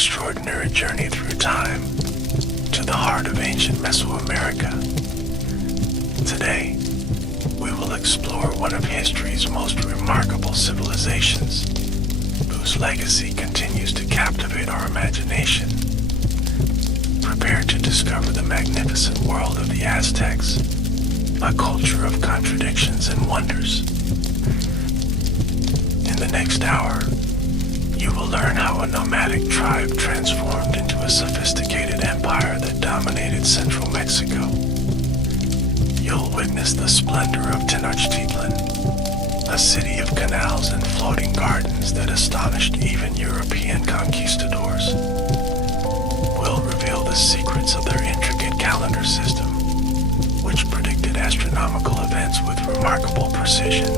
extraordinary journey through time to the heart of ancient Mesoamerica. Today, we will explore one of history's most remarkable civilizations, whose legacy continues to captivate our imagination. Prepare to discover the magnificent world of the Aztecs, a culture of contradictions and wonders. In the next hour, you will learn how a nomadic tribe transformed into a sophisticated empire that dominated central Mexico. You'll witness the splendor of Tenochtitlan, a city of canals and floating gardens that astonished even European conquistadors. We'll reveal the secrets of their intricate calendar system, which predicted astronomical events with remarkable precision.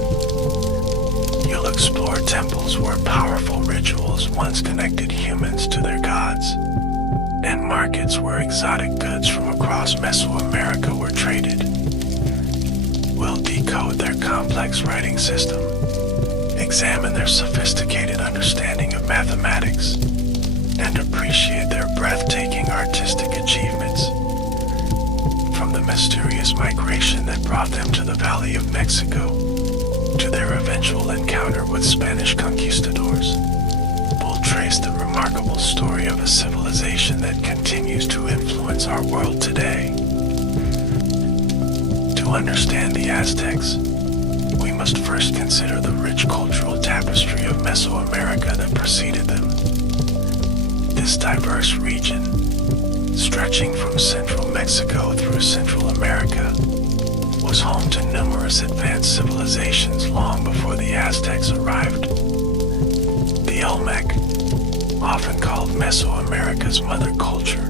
You'll explore temples where powerful rituals once connected humans to their gods, and markets where exotic goods from across Mesoamerica were traded. We'll decode their complex writing system, examine their sophisticated understanding of mathematics, and appreciate their breathtaking artistic achievements. From the mysterious migration that brought them to the Valley of Mexico, to their eventual encounter with Spanish conquistadors, we'll trace the remarkable story of a civilization that continues to influence our world today. To understand the Aztecs, we must first consider the rich cultural tapestry of Mesoamerica that preceded them. This diverse region, stretching from central Mexico through Central America, was home to numerous advanced civilizations long before the Aztecs arrived. The Olmec, often called Mesoamerica's mother culture,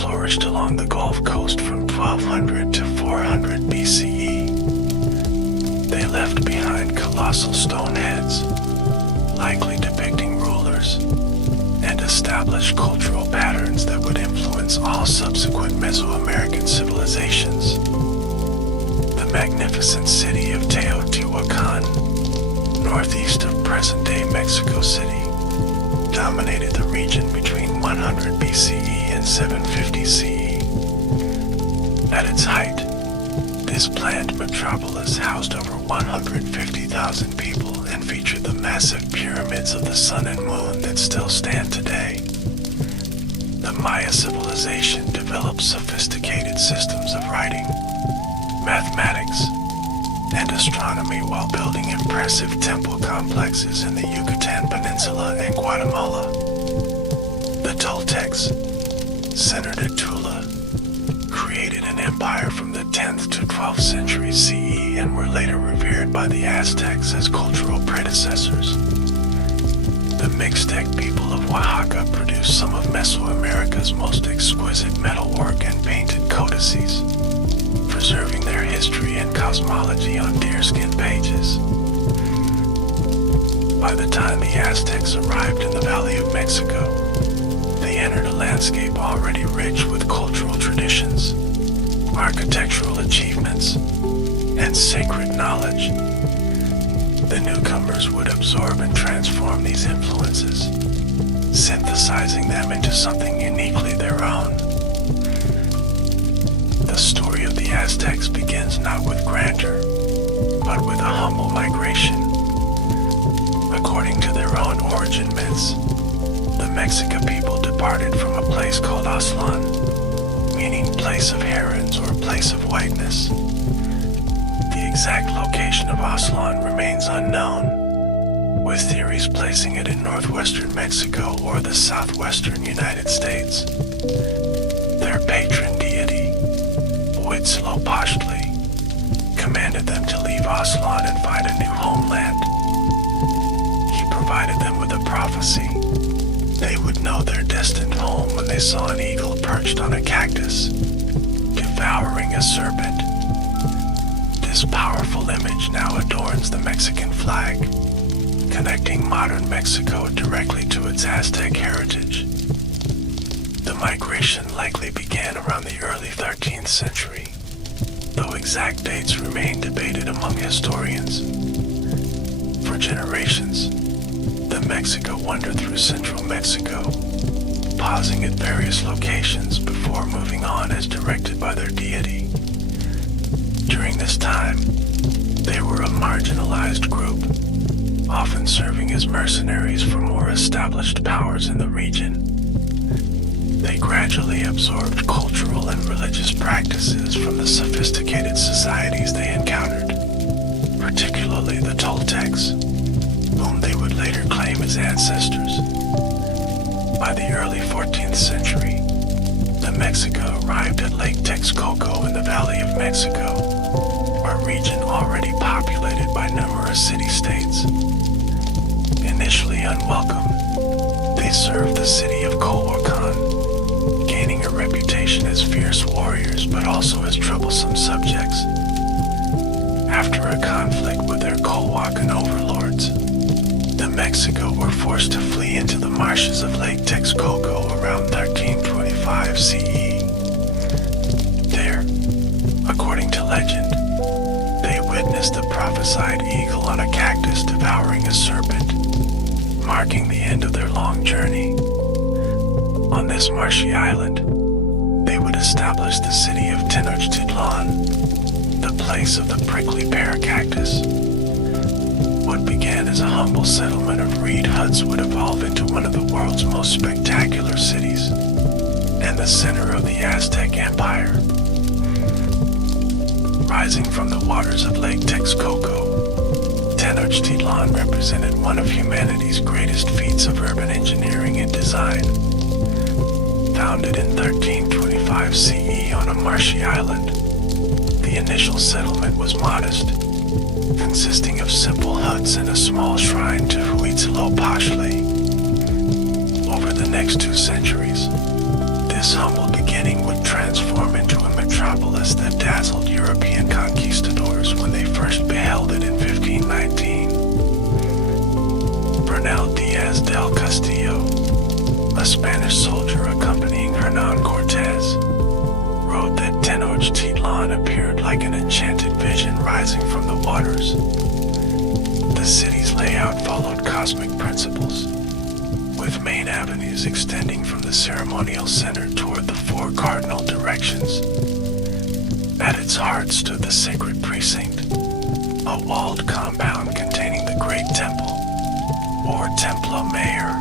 flourished along the Gulf Coast from 1200 to 400 BCE. They left behind colossal stone heads, likely depicting rulers, and established cultural patterns that would influence all subsequent Mesoamerican civilizations. The magnificent city of Teotihuacan, northeast of present-day Mexico City, dominated the region between 100 BCE and 750 CE. At its height, this planned metropolis housed over 150,000 people and featured the massive pyramids of the sun and moon that still stand today. The Maya civilization developed sophisticated systems of writing, mathematics, and astronomy while building impressive temple complexes in the Yucatan Peninsula and Guatemala. The Toltecs, centered at Tula, created an empire from the 10th to 12th centuries CE and were later revered by the Aztecs as cultural predecessors. The Mixtec people of Oaxaca produced some of Mesoamerica's most exquisite metalwork and painted codices, preserving their history and cosmology on deerskin pages. By the time the Aztecs arrived in the Valley of Mexico, they entered a landscape already rich with cultural traditions, architectural achievements, and sacred knowledge. The newcomers would absorb and transform these influences, synthesizing them into something uniquely their own. The story of the Aztecs begins not with grandeur, but with a humble migration. According to their own origin myths, the Mexica people departed from a place called Aztlan, meaning place of herons or place of whiteness. The exact location of Aztlan remains unknown, with theories placing it in northwestern Mexico or the southwestern United States. Their patron deity, Huitzilopochtli, commanded them to leave Aztlan and find a new homeland. He provided them with a prophecy. They would know their destined home when they saw an eagle perched on a cactus, devouring a serpent. This powerful image now adorns the Mexican flag, connecting modern Mexico directly to its Aztec heritage. The migration likely began around the early 13th century, though exact dates remain debated among historians. For generations, the Mexica wandered through central Mexico, pausing at various locations before moving on as directed by their deity. During this time, they were a marginalized group, often serving as mercenaries for more established powers in the region. They gradually absorbed cultural and religious practices from the sophisticated societies they encountered, particularly the Toltecs, whom they would later claim as ancestors. By the early 14th century, the Mexica arrived at Lake Texcoco in the Valley of Mexico, a region already populated by numerous city-states. Initially unwelcome, they served the city of Culhuacan, gaining a reputation as fierce warriors but also as troublesome subjects. After a conflict with their Culhuacan overlords, the Mexico were forced to flee into the marshes of Lake Texcoco around 1325 CE. There, according to legend, they witnessed the prophesied eagle on a cactus devouring a serpent, marking the end of their long journey. On this marshy island, they would establish the city of Tenochtitlan, the place of the prickly pear cactus. What began as a humble settlement of reed huts would evolve into one of the world's most spectacular cities, and the center of the Aztec Empire. Rising from the waters of Lake Texcoco, Tenochtitlan represented one of humanity's greatest feats of urban engineering and design. Founded in 1325 CE on a marshy island, the initial settlement was modest, consisting of simple huts and a small shrine to Huitzilopochtli. Over the next 2 centuries, this humble beginning would transform into a metropolis that dazzled European conquistadors when they first beheld it in 1519. Bernal Diaz del Castillo, a Spanish soldier accompanying Hernan Cortez, wrote that Tenochtitlan appeared like an enchanted vision rising from the waters. The city's layout followed cosmic principles, with main avenues extending from the ceremonial center toward the 4 cardinal directions. At its heart stood the sacred precinct, a walled compound containing the Great Temple, or Templo Mayor,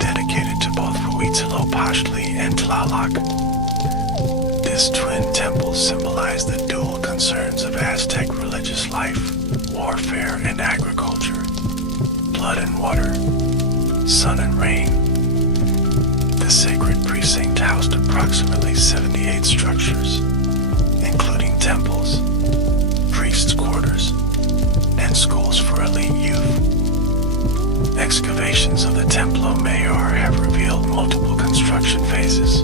dedicated to both Huitzilopochtli and Tlaloc. This twin temple symbolized the dual concerns of Aztec religious life, warfare and agriculture, blood and water, sun and rain. The sacred precinct housed approximately 78 structures, including temples, priests' quarters, and schools for elite youth. Excavations of the Templo Mayor have revealed multiple construction phases,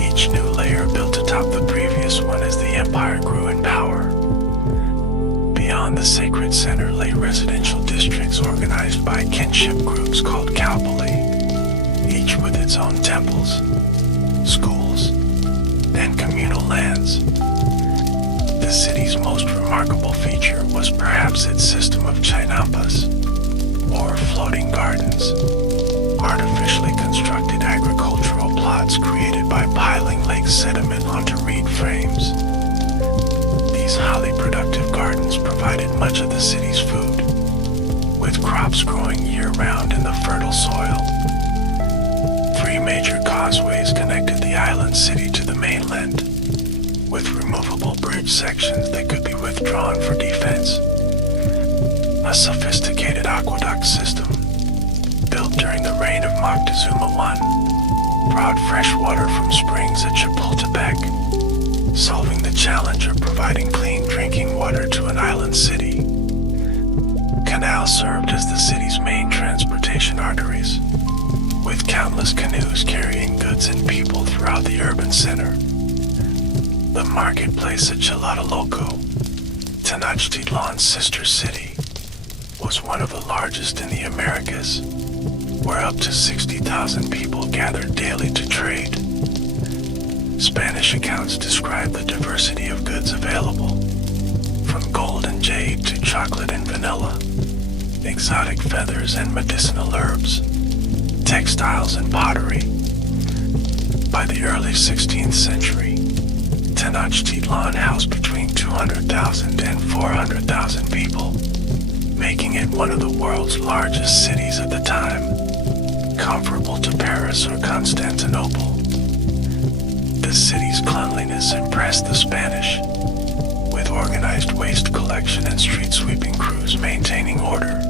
each new layer built atop the previous one as the empire grew in power. Beyond the sacred center lay residential districts organized by kinship groups called Calpuli, each with its own temples, schools, and communal lands. The city's most remarkable feature was perhaps its system of chinampas, or floating gardens, artificially constructed agricultural plots created by piling lake sediment onto reed frames. These highly productive gardens provided much of the city's food, with crops growing year-round in the fertile soil. 3 major causeways connected the island city to the mainland, with removable bridge sections that could be withdrawn for defense. A sophisticated aqueduct system, built during the reign of Moctezuma I, brought fresh water from springs at Chapultepec, solving the challenge of providing clean drinking water to an island city. Canals served as the city's main transportation arteries, with countless canoes carrying goods and people throughout the urban center. The marketplace at Tlatelolco, Tenochtitlan's sister city, was one of the largest in the Americas, where up to 60,000 people gathered daily to trade. Spanish accounts describe the diversity of goods available, from gold and jade to chocolate and vanilla, exotic feathers and medicinal herbs, textiles and pottery, By the early 16th century, Tenochtitlan housed between 200,000 and 400,000 people, making it one of the world's largest cities at the time, comparable to Paris or Constantinople. The city's cleanliness impressed the Spanish, with organized waste collection and street sweeping crews maintaining order.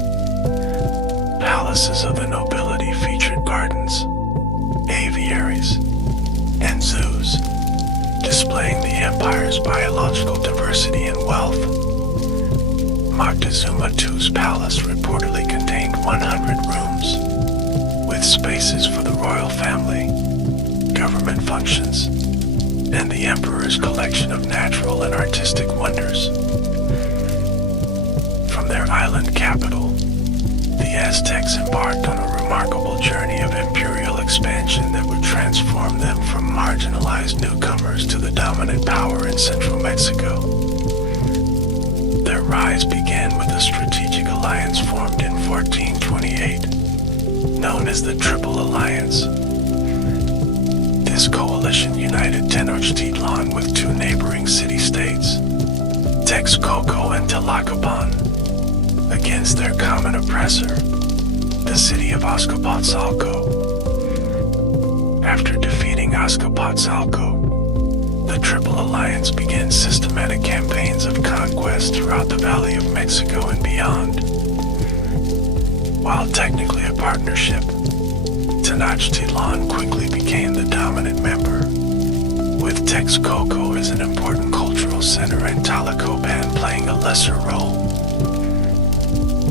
Palaces of the nobility featured gardens, aviaries, and zoos, displaying the empire's biological diversity and wealth. Moctezuma II's palace reportedly contained 100 rooms, with spaces for the royal family, government functions, and the emperor's collection of natural and artistic wonders. From their island capital, the Aztecs embarked on a remarkable journey of imperial expansion that would transform them from marginalized newcomers to the dominant power in central Mexico. Their rise began with a strategic alliance formed in 1428, known as the Triple Alliance. This coalition united Tenochtitlan with two neighboring city-states, Texcoco and Tlacopan, against their common oppressor, the city of Azcapotzalco. After defeating Azcapotzalco, the Triple Alliance began systematic campaigns of conquest throughout the Valley of Mexico and beyond. While technically a partnership, Tenochtitlan quickly became the dominant member, with Texcoco as an important cultural center and Tlacopan playing a lesser role.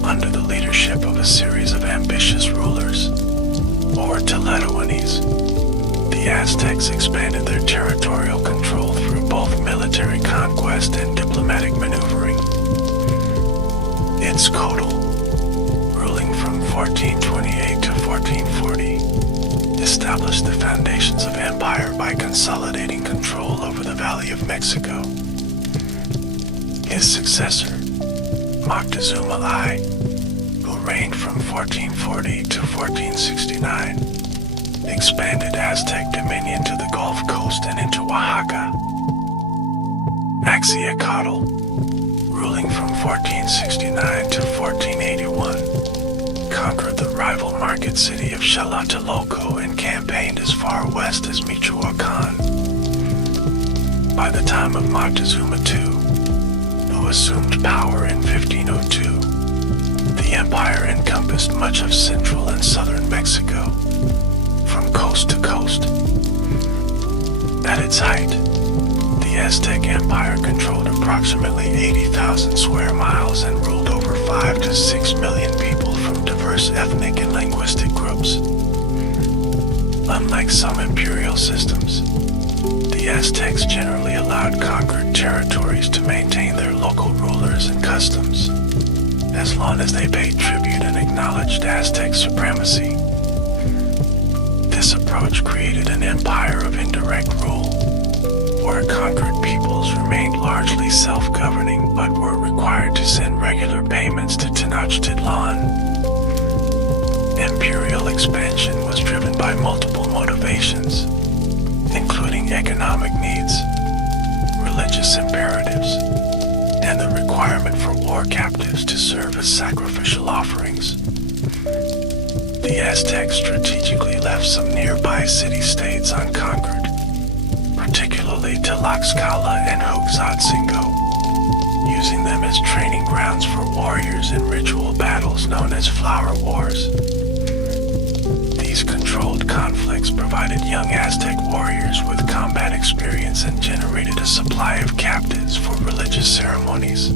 Under the leadership of a series of ambitious rulers, or Tlatoanis, the Aztecs expanded their territorial control through both military conquest and diplomatic maneuvering. Itzcoatl, ruling from 1428 to 1440, established the foundations of empire by consolidating control over the Valley of Mexico. His successor, Moctezuma I, who reigned from 1440 to 1469, expanded Aztec dominion to the Gulf Coast and into Oaxaca. Axayacatl, ruling from 1469 to 1481, conquered the rival market city of Tlatelolco and campaigned as far west as Michoacan. By the time of Moctezuma II, who assumed power in 1502, the empire encompassed much of central and southern Mexico, from coast to coast. At its height, the Aztec Empire controlled approximately 80,000 square miles and ruled over 5 to 6 million people from diverse ethnic and linguistic groups. Unlike some imperial systems, the Aztecs generally allowed conquered territories to maintain their local rulers and customs, as long as they paid tribute and acknowledged Aztec supremacy. This approach created an empire of indirect rule, where conquered peoples remained largely self-governing but were required to send regular payments to Tenochtitlan. Imperial expansion was driven by multiple motivations, including economic needs, religious imperatives, and the requirement for war captives to serve as sacrificial offerings. The Aztecs strategically left some nearby city-states unconquered, particularly Tlaxcala and Huaxotzingo, using them as training grounds for warriors in ritual battles known as flower wars. These controlled conflicts provided young Aztec warriors with combat experience and generated a supply of captives for religious ceremonies.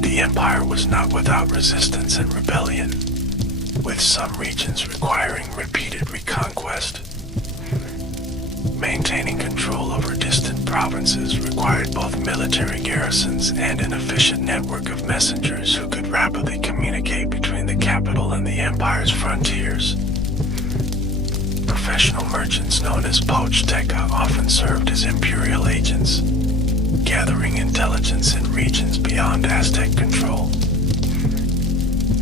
The empire was not without resistance and rebellion, with some regions requiring repeated reconquest. Maintaining control over distant provinces required both military garrisons and an efficient network of messengers who could rapidly communicate between the capital and the empire's frontiers. Professional merchants known as Pochteka often served as imperial agents, gathering intelligence in regions beyond Aztec control.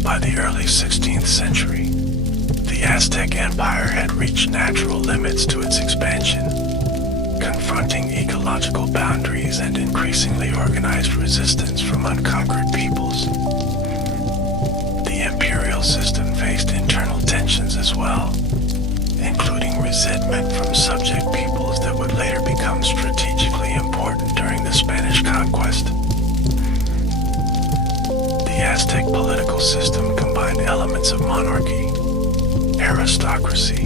By the early 16th century, the The Aztec Empire had reached natural limits to its expansion, confronting ecological boundaries and increasingly organized resistance from unconquered peoples. The imperial system faced internal tensions as well, including resentment from subject peoples that would later become strategically important during the Spanish conquest. The Aztec political system combined elements of monarchy, aristocracy,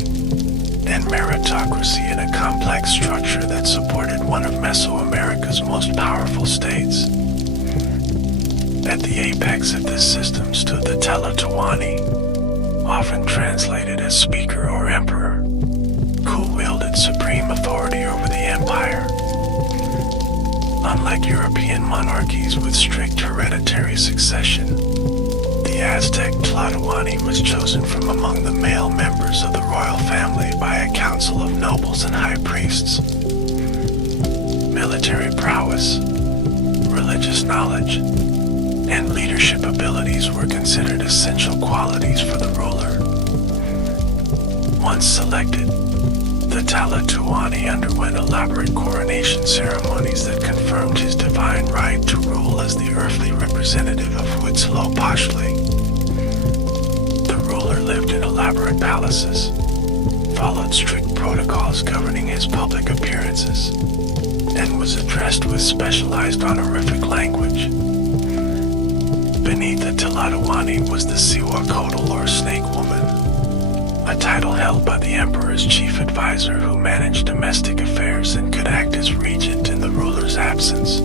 and meritocracy in a complex structure that supported one of Mesoamerica's most powerful states. At the apex of this system stood the Tlatoani, often translated as speaker or emperor, who wielded supreme authority over the empire. Unlike European monarchies with strict hereditary succession, the Aztec Tlatoani was chosen from among the male members of the royal family by a council of nobles and high priests. Military prowess, religious knowledge, and leadership abilities were considered essential qualities for the ruler. Once selected, the Tlatoani underwent elaborate coronation ceremonies that confirmed his divine right to rule as the earthly representative of Huitzilopochtli. The ruler lived in elaborate palaces, followed strict protocols governing his public appearances, and was addressed with specialized honorific language. Beneath the Tlatoani was the Siwakotl or Snake Woman, a title held by the emperor's chief advisor who managed domestic affairs and could act as regent in the ruler's absence.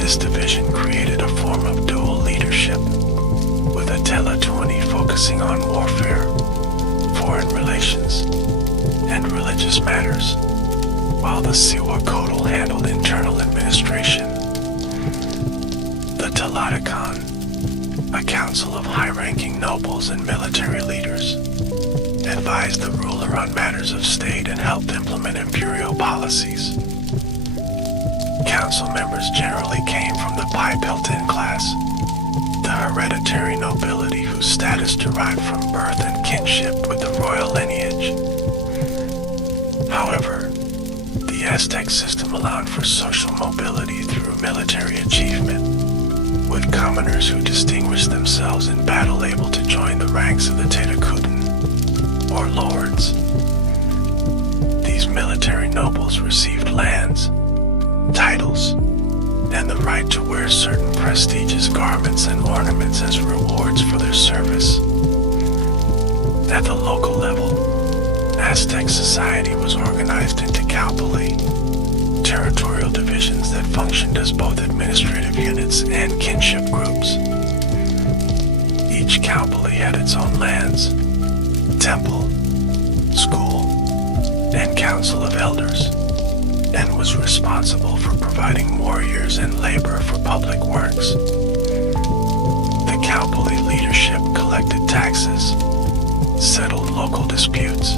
This division created a form of dual leadership, with the Tlatoani focusing on warfare, foreign relations, and religious matters, while the Siwakotl handled internal administration. The Tlatocan, a council of high-ranking nobles and military leaders, advised the ruler on matters of state and helped implement imperial policies. Council members generally came from the Pipeltin class, the hereditary nobility whose status derived from birth and kinship with the royal lineage. However, the Aztec system allowed for social mobility through military achievement, with commoners who distinguished themselves in battle able to join the ranks of the Tetakutan, or lords. These military nobles received lands, titles, and the right to wear certain prestigious garments and ornaments as rewards for their service. At the local level, Aztec society was organized into Calpuli, territorial divisions that functioned as both administrative units and kinship groups. Each Calpuli had its own lands, temple, school, and council of elders, and was responsible for providing warriors and labor for public works. The Calpuli leadership collected taxes, settled local disputes,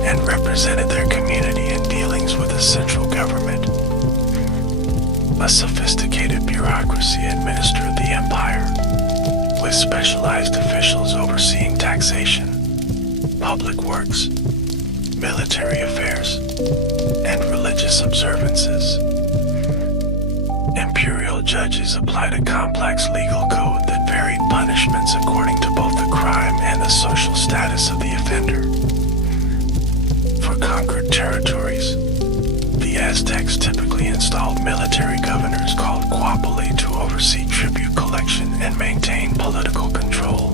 and represented their community in dealings with the central government. A sophisticated bureaucracy administered the empire, with specialized officials overseeing taxation, public works, military affairs, and religious observances. Imperial judges applied a complex legal code that varied punishments according to both the crime and the social status of the offender. For conquered territories, the Aztecs typically installed military governors called Quapuli to oversee tribute collection and maintain political control.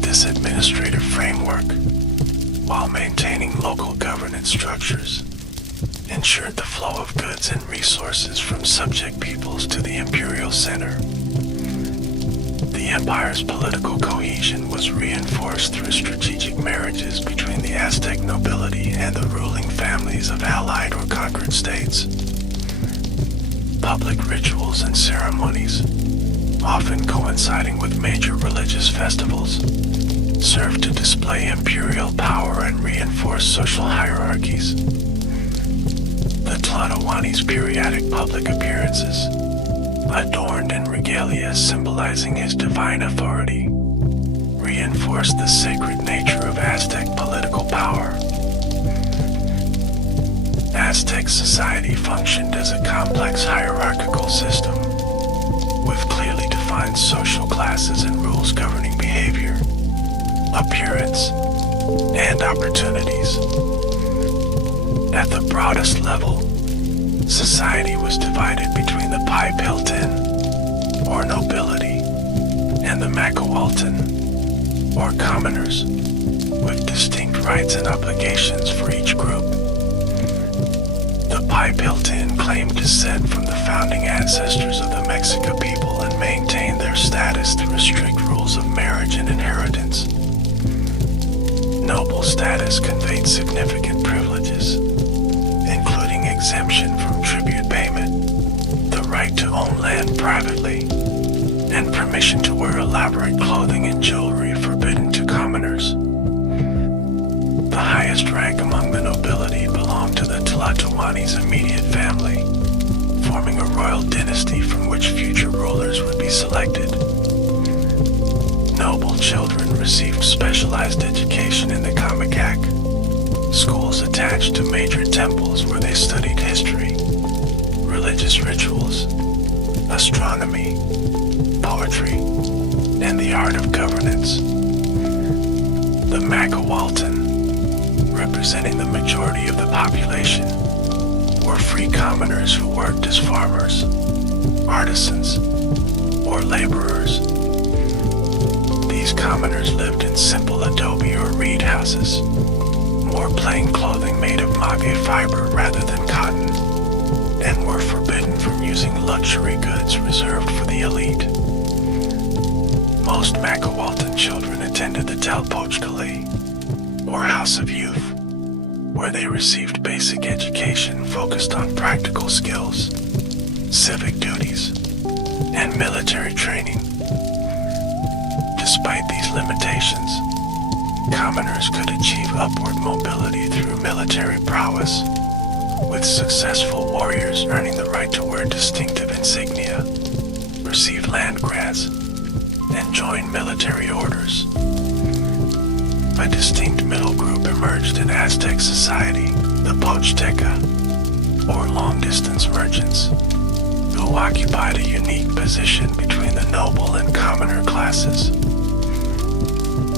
This administrative framework, while maintaining local governance structures, ensured the flow of goods and resources from subject peoples to the imperial center. The empire's political cohesion was reinforced through strategic marriages between the Aztec nobility and the ruling families of allied or conquered states. Public rituals and ceremonies, often coinciding with major religious festivals, served to display imperial power and reinforce social hierarchies. The Tlatoani's periodic public appearances, adorned in regalia symbolizing his divine authority, reinforced the sacred nature of Aztec political power. Aztec society functioned as a complex hierarchical system, with clearly defined social classes and rules governing behavior, appearance, and opportunities. At the broadest level, society was divided between the Pi-Piltin, or nobility, and the Macawalton, or commoners, with distinct rights and obligations for each group. The Pi-Piltin claimed descent from the founding ancestors of the Mexica people and maintained their status through strict rules of marriage and inheritance. Noble status conveyed significant privileges, including exemption from tribute payment, the right to own land privately, and permission to wear elaborate clothing and jewelry forbidden to commoners. The highest rank among the nobility belonged to the Tlatoani's immediate family, forming a royal dynasty from which future rulers would be selected. Noble children received specialized education in the Kamikak, schools attached to major temples where they studied history, religious rituals, astronomy, poetry, and the art of governance. The Macawalton, representing the majority of the population, were free commoners who worked as farmers, artisans, or laborers. These commoners lived in simple adobe or reed houses, wore plain clothing made of maguey fiber rather than cotton, and were forbidden from using luxury goods reserved for the elite. Most Macawalton children attended the Talpochkali, or House of Youth, where they received basic education focused on practical skills, civic duties, and military training. Despite these limitations, commoners could achieve upward mobility through military prowess, with successful warriors earning the right to wear distinctive insignia, receive land grants, and join military orders. A distinct middle group emerged in Aztec society, the Pochteca, or long-distance merchants, who occupied a unique position between the noble and commoner classes.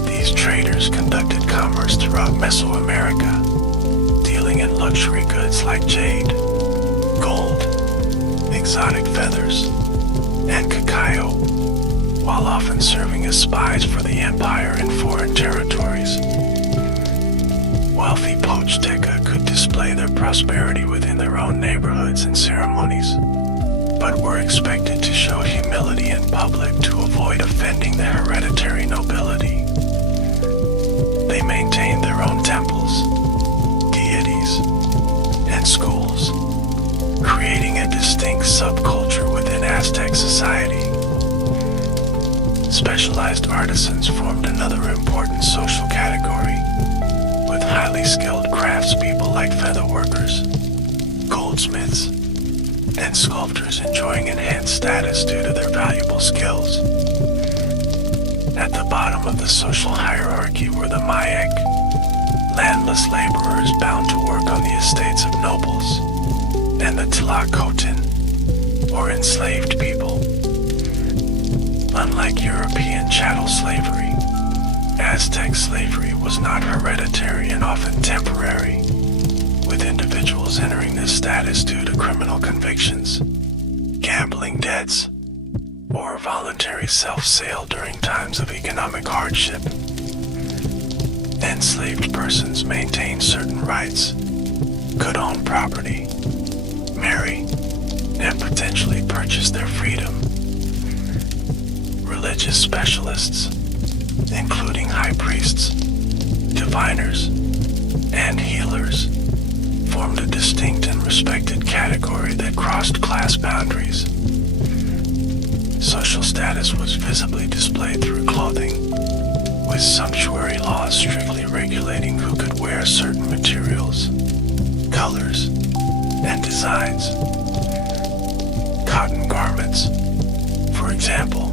These traders conducted commerce throughout Mesoamerica, dealing in luxury goods like jade, gold, exotic feathers, and cacao, while often serving as spies for the empire in foreign territories. Wealthy Pochteca could display their prosperity within their own neighborhoods and ceremonies, but were expected to show humility in public to avoid offending the hereditary nobility. They maintained their own temples, deities, and schools, creating a distinct subculture within Aztec society. Specialized artisans formed another important social category, with highly skilled craftspeople like featherworkers, goldsmiths, and sculptors enjoying enhanced status due to their valuable skills. At the bottom of the social hierarchy were the Mayak, landless laborers bound to work on the estates of nobles, and the Tlacotin, or enslaved people. Unlike European chattel slavery, Aztec slavery was not hereditary and often temporary, with individuals entering this status due to criminal convictions, gambling debts, or voluntary self-sale during times of economic hardship. Enslaved persons maintained certain rights, could own property, marry, and potentially purchase their freedom. Religious specialists, including high priests, diviners, and healers, formed a distinct and respected category that crossed class boundaries. Social status was visibly displayed through clothing, with sumptuary laws strictly regulating who could wear certain materials, colors, and designs. Cotton garments, for example,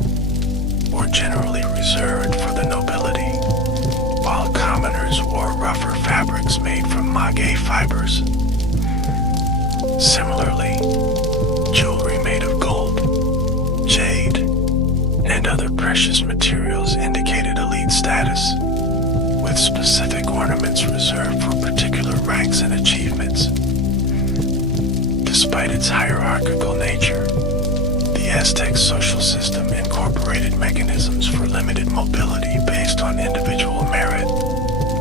were generally reserved for the nobility, while commoners wore rougher fabrics made from maguey fibers. Similarly, jewelry made of gold, jade, and other precious materials indicated elite status, with specific ornaments reserved for particular ranks and achievements. Despite its hierarchical nature, the Aztec social system incorporated mechanisms for limited mobility based on individual merit,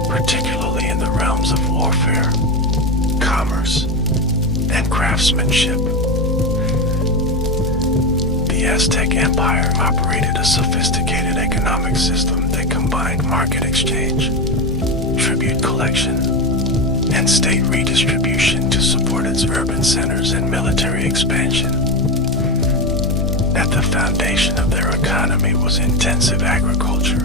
particularly in the realms of warfare, commerce, and craftsmanship. The Aztec Empire operated a sophisticated economic system that combined market exchange, tribute collection, and state redistribution to support its urban centers and military expansion. At the foundation of their economy was intensive agriculture,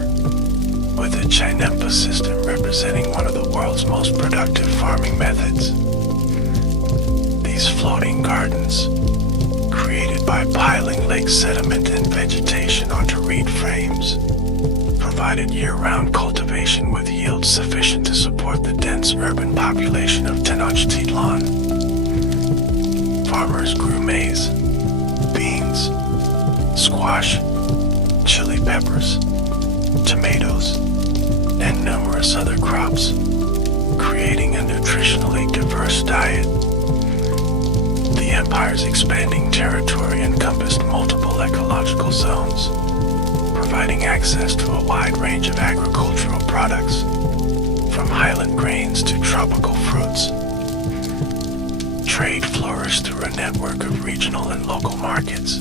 with the Chinempa system representing one of the world's most productive farming methods. These floating gardens, created by piling lake sediment and vegetation onto reed frames, provided year-round cultivation with yields sufficient to support the dense urban population of Tenochtitlan. Farmers grew maize, beans, squash, chili peppers, tomatoes, and numerous other crops, creating a nutritionally diverse diet. The empire's expanding territory encompassed multiple ecological zones, providing access to a wide range of agricultural products, from highland grains to tropical fruits. Trade flourished through a network of regional and local markets,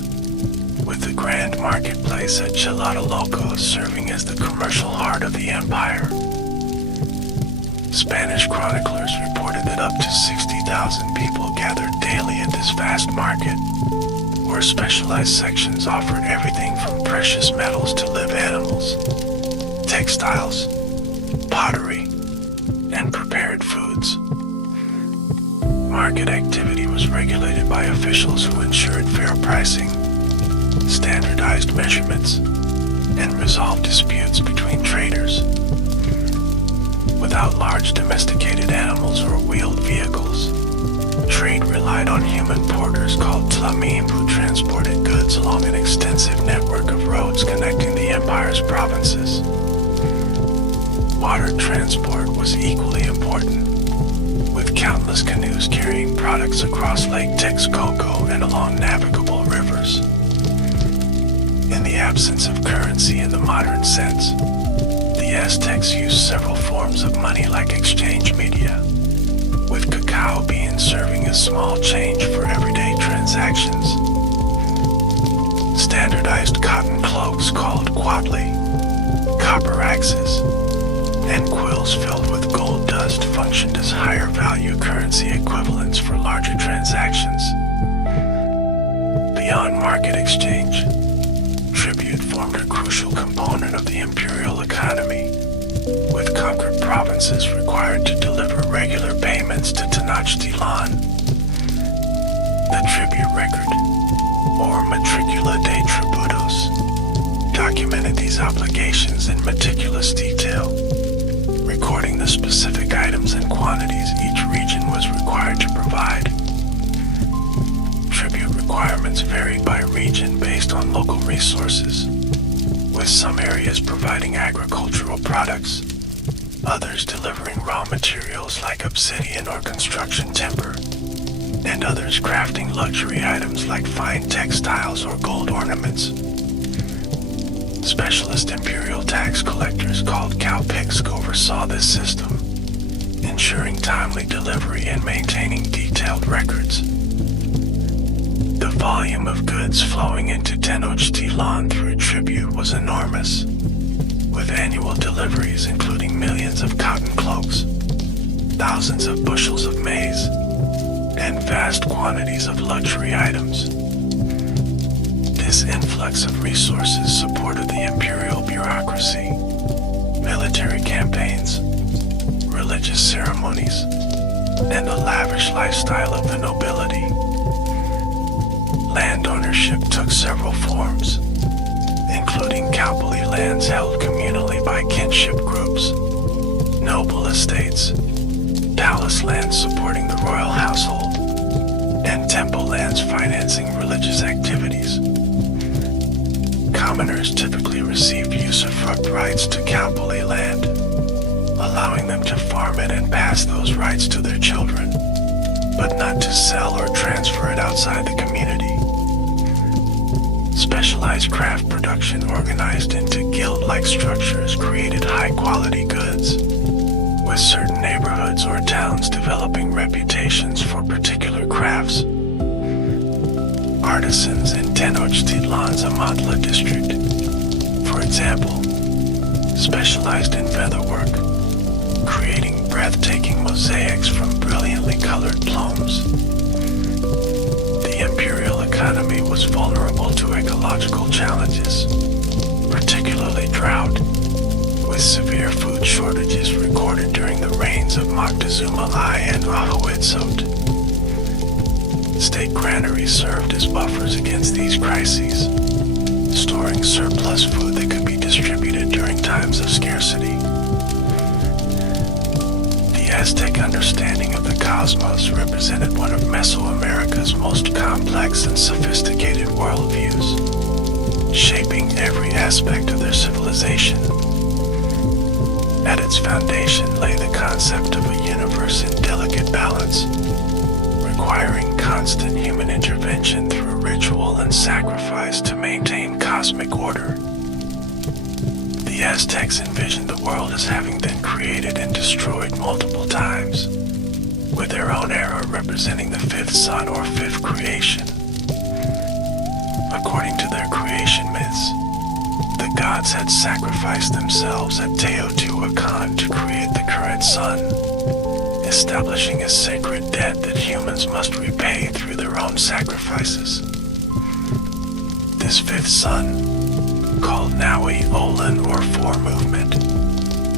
with the grand marketplace at Chalatalocos serving as the commercial heart of the empire. Spanish chroniclers reported that up to 60,000 people gathered daily at this vast market, where specialized sections offered everything from precious metals to live animals, textiles, pottery, and prepared foods. Market activity was regulated by officials who ensured fair pricing, standardized measurements, and resolved disputes between traders. Without large domesticated animals or wheeled vehicles, trade relied on human porters called tlamim who transported goods along an extensive network of roads connecting the empire's provinces. Water transport was equally important, with countless canoes carrying products across Lake Texcoco and along navigable rivers. In the absence of currency in the modern sense, the Aztecs used several forms of money like exchange media, with cacao beans serving as small change for everyday transactions. Standardized cotton cloaks called quatli, copper axes, and quills filled with gold dust functioned as higher value currency equivalents for larger transactions. Beyond market exchange, tribute formed a crucial component of the imperial economy, with conquered provinces required to deliver regular payments to Tenochtitlan. The tribute record, or Matricula de Tributos, documented these obligations in meticulous detail, recording the specific items and quantities each region was required to provide. Tribute requirements varied by region based on local resources, with some areas providing agricultural products, others delivering raw materials like obsidian or construction timber, and others crafting luxury items like fine textiles or gold ornaments. Specialist imperial tax collectors called cowpicks oversaw this system, ensuring timely delivery and maintaining detailed records. The volume of goods flowing into Tenochtitlan through tribute was enormous, with annual deliveries including millions of cotton cloaks, thousands of bushels of maize, and vast quantities of luxury items. This influx of resources supported the imperial bureaucracy, military campaigns, religious ceremonies, and the lavish lifestyle of the nobility. Land ownership took several forms, including including Cowpoli lands held communally by kinship groups, noble estates, palace lands supporting the royal household, and temple lands financing religious activities. Commoners typically received usufruct rights to Cowpoli land, allowing them to farm it and pass those rights to their children, but not to sell or transfer it outside the community. Specialized craft production organized into guild-like structures created high-quality goods, with certain neighborhoods or towns developing reputations for particular crafts. Artisans in Tenochtitlan's Amantla district, for example, specialized in featherwork, creating breathtaking mosaics from brilliantly colored plumes. The imperial economy was vulnerable to ecological challenges, particularly drought, with severe food shortages recorded during the reigns of Moctezuma I and Ahuitzot. State granaries served as buffers against these crises, storing surplus food that could be distributed during times of scarcity. The Aztec understanding of the cosmos represented one of Mesoamerica's most complex and sophisticated worldviews, shaping every aspect of their civilization. At its foundation lay the concept of a universe in delicate balance, requiring constant human intervention through ritual and sacrifice to maintain cosmic order. The Aztecs envisioned the world as having been created and destroyed multiple times, with their own era representing the fifth sun or fifth creation. According to their creation myths, the gods had sacrificed themselves at Teotihuacan to create the current sun, establishing a sacred debt that humans must repay through their own sacrifices. This fifth sun, called Naui Olan or Four Movement,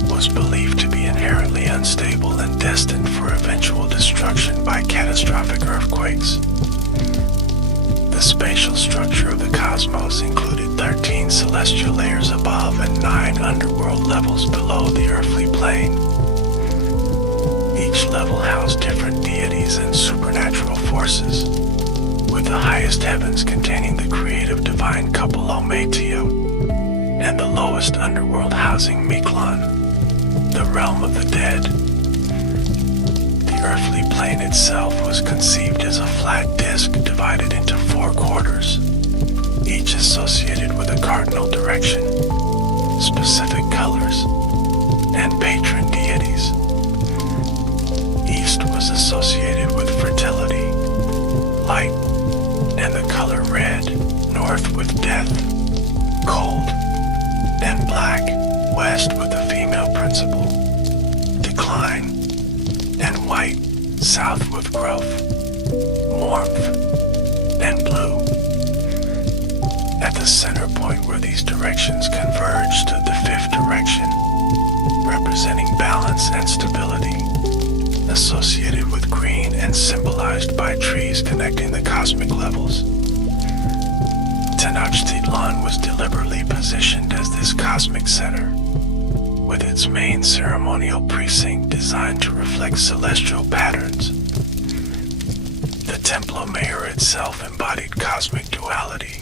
was believed to be inherently unstable and destined for eventual destruction by catastrophic earthquakes. The spatial structure of the cosmos included 13 celestial layers above and 9 underworld levels below the earthly plane. Each level housed different deities and supernatural forces, with the highest heavens containing the creative divine couple Ometeo, and the lowest underworld housing Miklon, the realm of the dead. The earthly plane itself was conceived as a flat disk divided into 4 quarters, each associated with a cardinal direction, specific colors, and patron deities. East was associated with fertility, light, and the color red. North with death, cold, and black. West with the female principle, decline, and white. South with growth, warmth, and blue. At the center point where these directions converge stood the fifth direction, representing balance and stability, associated with green and symbolized by trees connecting the cosmic levels. Tenochtitlan was deliberately positioned as this cosmic center, with its main ceremonial precinct designed to reflect celestial patterns. The Templo Mayor itself embodied cosmic duality,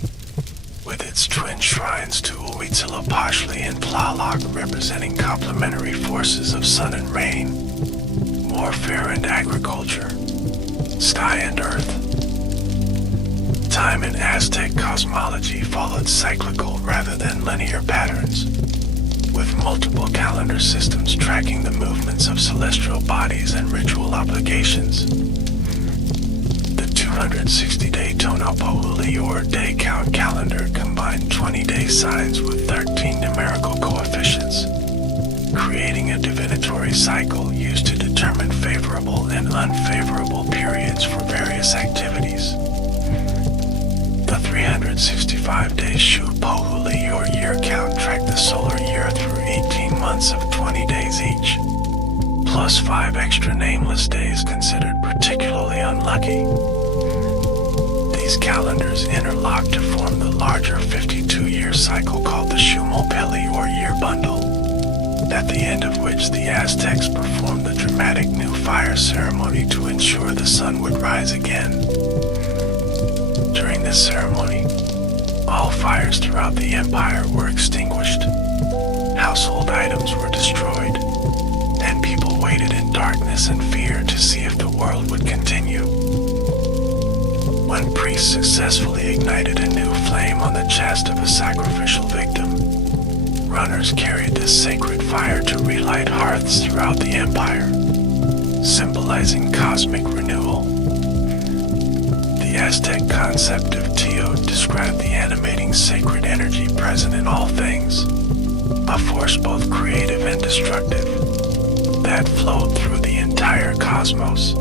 with its twin shrines to Huitzilopochtli and Tlaloc representing complementary forces of sun and rain, warfare and agriculture, sky and earth. Time in Aztec cosmology followed cyclical rather than linear patterns, with multiple calendar systems tracking the movements of celestial bodies and ritual obligations. The 260-day Tonopahuli or day count calendar combined 20-day signs with 13 numerical coefficients, creating a divinatory cycle used to determine favorable and unfavorable periods for various activities. The 365-day Shu Pohuli or year count tracked the solar year through 18 months of 20 days each, plus 5 extra nameless days considered particularly unlucky. These These calendars interlock to form the larger 52-year cycle called the Shumopili or year bundle, at the end of which the Aztecs performed the dramatic new fire ceremony to ensure the sun would rise again. During this ceremony, all fires throughout the empire were extinguished, household items were destroyed, and people waited in darkness and fear to see if the world would continue. When priests successfully ignited a new flame on the chest of a sacrificial victim, runners carried this sacred fire to relight hearths throughout the empire, symbolizing cosmic renewal. The Aztec concept of Tio described the animating sacred energy present in all things, a force both creative and destructive, that flowed through the entire cosmos.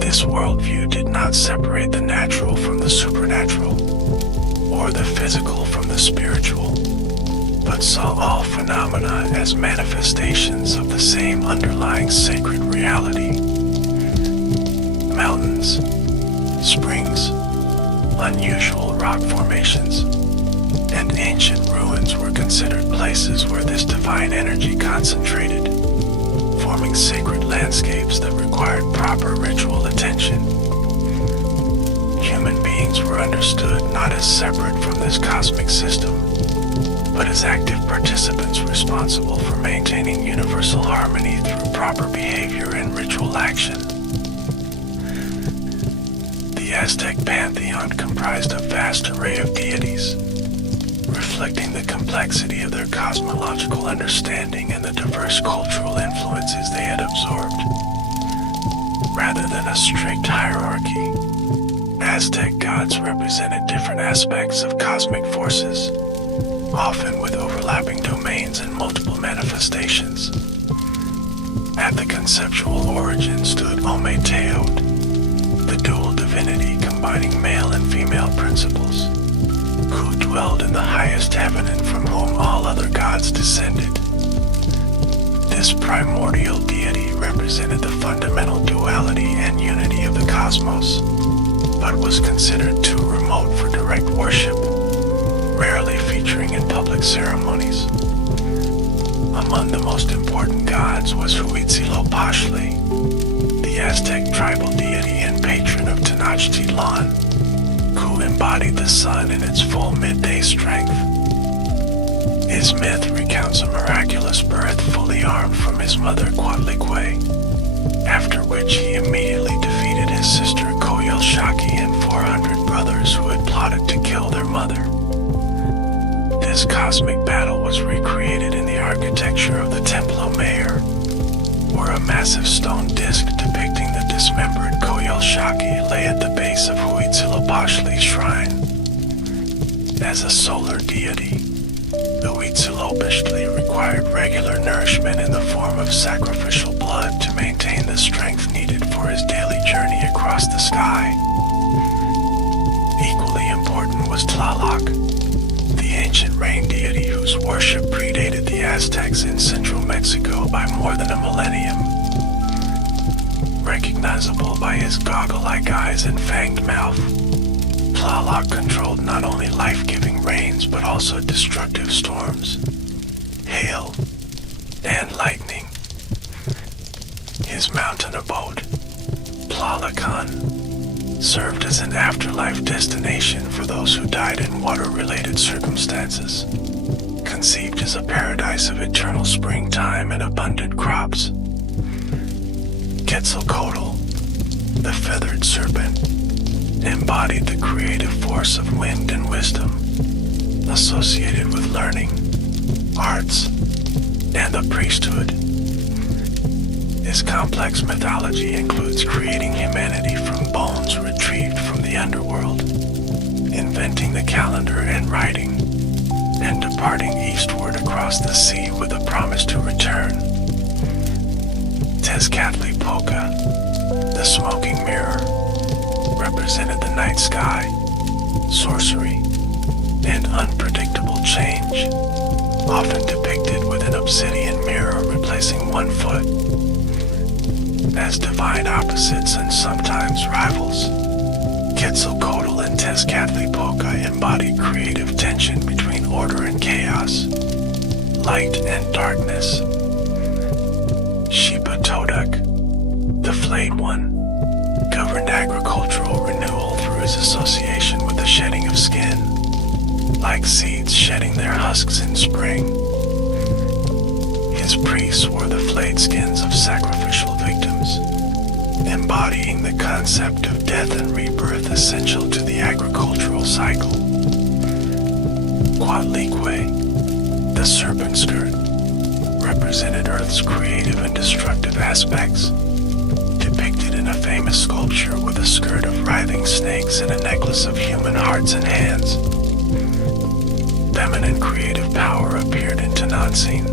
This worldview did not separate the natural from the supernatural, or the physical from the spiritual, but saw all phenomena as manifestations of the same underlying sacred reality. Mountains, springs, unusual rock formations, and ancient ruins were considered places where this divine energy concentrated, forming sacred landscapes that required proper ritual attention. Human beings were understood not as separate from this cosmic system, but as active participants responsible for maintaining universal harmony through proper behavior and ritual action. The Aztec pantheon comprised a vast array of deities, reflecting the complexity of their cosmological understanding and the diverse cultural influences they had absorbed. Rather than a strict hierarchy, Aztec gods represented different aspects of cosmic forces, often with overlapping domains and multiple manifestations. At the conceptual origin stood Ometeotl, the dual divinity combining male and female principles, who dwelled in the highest heaven and from whom all other gods descended. This primordial deity represented the fundamental duality and unity of the cosmos, but was considered too remote for direct worship, rarely featuring in public ceremonies. Among the most important gods was Huitzilopochtli, the Aztec tribal deity and patron of Tenochtitlan, who embodied the sun in its full midday strength. His myth recounts a miraculous birth fully armed from his mother Coatlicue, after which he immediately defeated his sister Coyolxauhqui and 400 brothers who had plotted to kill their mother. This cosmic battle was recreated in the architecture of the Templo Mayor, where a massive stone disc depicting the dismembered Coyolxauhqui lay at the base of Huitzilopochtli's shrine. As a solar deity, the Huitzilopochtli required regular nourishment in the form of sacrificial blood to maintain the strength needed for his daily journey across the sky. Equally important was Tlaloc, the ancient rain deity whose worship predated the Aztecs in central Mexico by more than a millennium. Recognizable by his goggle-like eyes and fanged mouth, Tlaloc controlled not only life-giving rains but also destructive storms, hail, and lightning. His mountain abode, Tlalocan, served as an afterlife destination for those who died in water-related circumstances, conceived as a paradise of eternal springtime and abundant crops. Quetzalcoatl, the feathered serpent, embodied the creative force of wind and wisdom, associated with learning, arts, and the priesthood. His complex mythology includes creating humanity from bones retrieved from the underworld, inventing the calendar and writing, and departing eastward across the sea with a promise to return. Tezcatlipoca, the smoking mirror, represented the night sky, sorcery, and unpredictable change, often depicted with an obsidian mirror replacing one foot. As divine opposites and sometimes rivals, Quetzalcoatl and Tezcatlipoca embody creative tension between order and chaos, light and darkness. Shepa Todak, the flayed one, governed agricultural renewal through his association with the shedding of skin, like seeds shedding their husks in spring. His priests wore the flayed skins of sacrificial victims, embodying the concept of death and rebirth essential to the agricultural cycle. Quatlique, the serpent skirt, represented Earth's creative and destructive aspects, depicted in a famous sculpture with a skirt of writhing snakes and a necklace of human hearts and hands. Feminine creative power appeared in Tonantzin,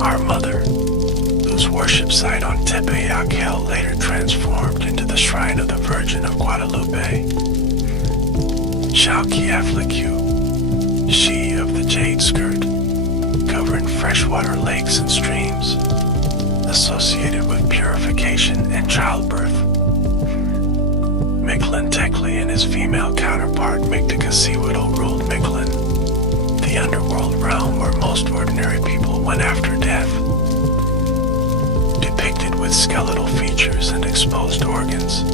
our mother, whose worship site on Tepeyac later transformed into the Shrine of the Virgin of Guadalupe. Xauquiaflicu, she of the jade skirt, governed freshwater lakes and streams, associated with purification and childbirth. Miquelin Tecli and his female counterpart Mictacasihuatl ruled Miquelin, the underworld realm where most ordinary people went after death. Depicted with skeletal features and exposed organs,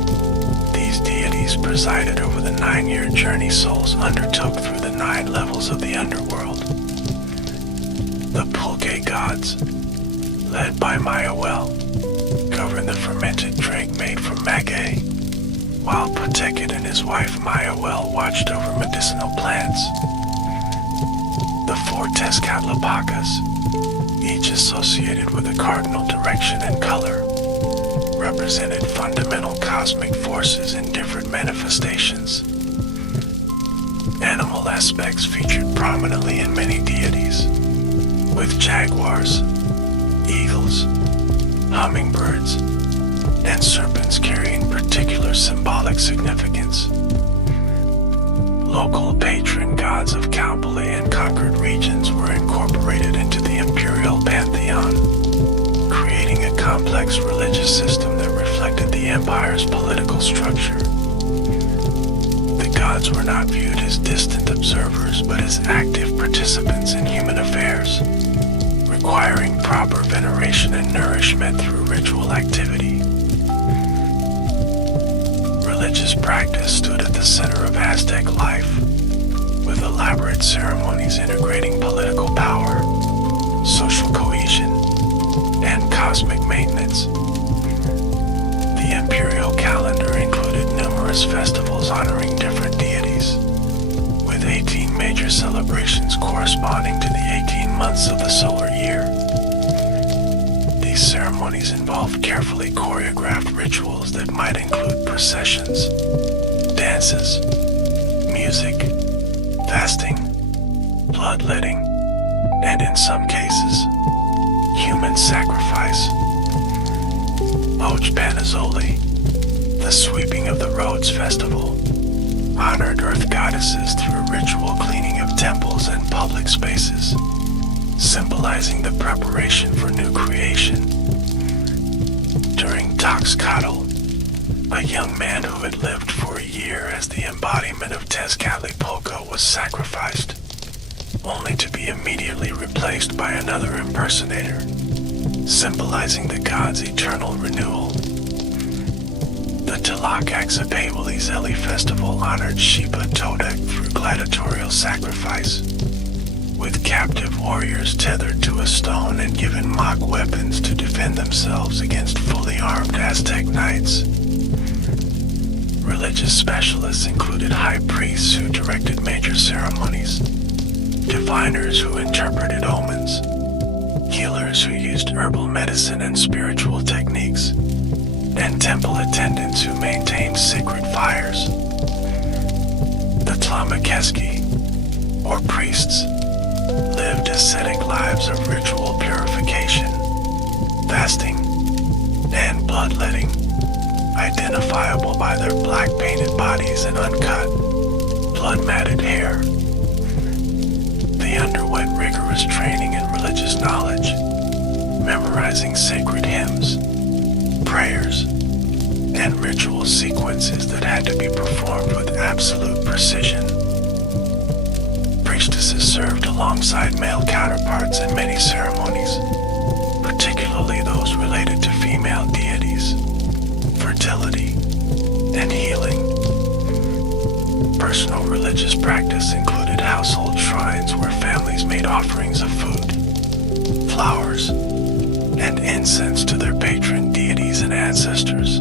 these deities presided over the 9-year journey souls undertook through the 9 levels of the underworld. The Pulque gods, led by Mayawel, governed the fermented drink made from maguey, while Pawtucket and his wife Mayawel watched over medicinal plants. The 4 Tezcatlipacas, each associated with a cardinal direction and color, represented fundamental cosmic forces in different manifestations. Animal aspects featured prominently in many deities, with jaguars, eagles, hummingbirds, and serpents carrying particular symbolic significance. Local patron gods of Cowpoli and conquered regions were incorporated into the imperial pantheon, creating a complex religious system that reflected the empire's political structure. The gods were not viewed as distant observers but as active participants in human affairs, requiring proper veneration and nourishment through ritual activity. Religious practice stood at the center of Aztec life, with elaborate ceremonies integrating political power, social cohesion, and cosmic maintenance. The imperial calendar included numerous festivals honoring different deities, with 18 major celebrations corresponding to the 18 months of the solar year. These ceremonies involved carefully choreographed rituals that might include processions, dances, music, fasting, bloodletting, and in some cases, human sacrifice. Ojpanazoli, the Sweeping of the Roads festival, honored earth goddesses through ritual cleaning of temples and public spaces, symbolizing the preparation for new creation. During Toxcatl, a young man who had lived for a year as the embodiment of Tezcatlipoca was sacrificed, only to be immediately replaced by another impersonator, symbolizing the god's eternal renewal. The Tlacaxapewali Zeli festival honored Shepa Todak through gladiatorial sacrifice, with captive warriors tethered to a stone and given mock weapons to defend themselves against fully armed Aztec knights. Religious specialists included high priests who directed major ceremonies, diviners who interpreted omens, healers who used herbal medicine and spiritual techniques, and temple attendants who maintained sacred fires. The Tlamakeski, or priests, lived ascetic lives of ritual purification, fasting, and bloodletting, identifiable by their black painted bodies and uncut, blood-matted hair. They underwent rigorous training in religious knowledge, memorizing sacred hymns, prayers, and ritual sequences that had to be performed with absolute precision. Priestesses served alongside male counterparts in many ceremonies, particularly those related to female deities, fertility, and healing. Personal religious practice included household shrines where families made offerings of food, flowers, and incense to their patron deities and ancestors.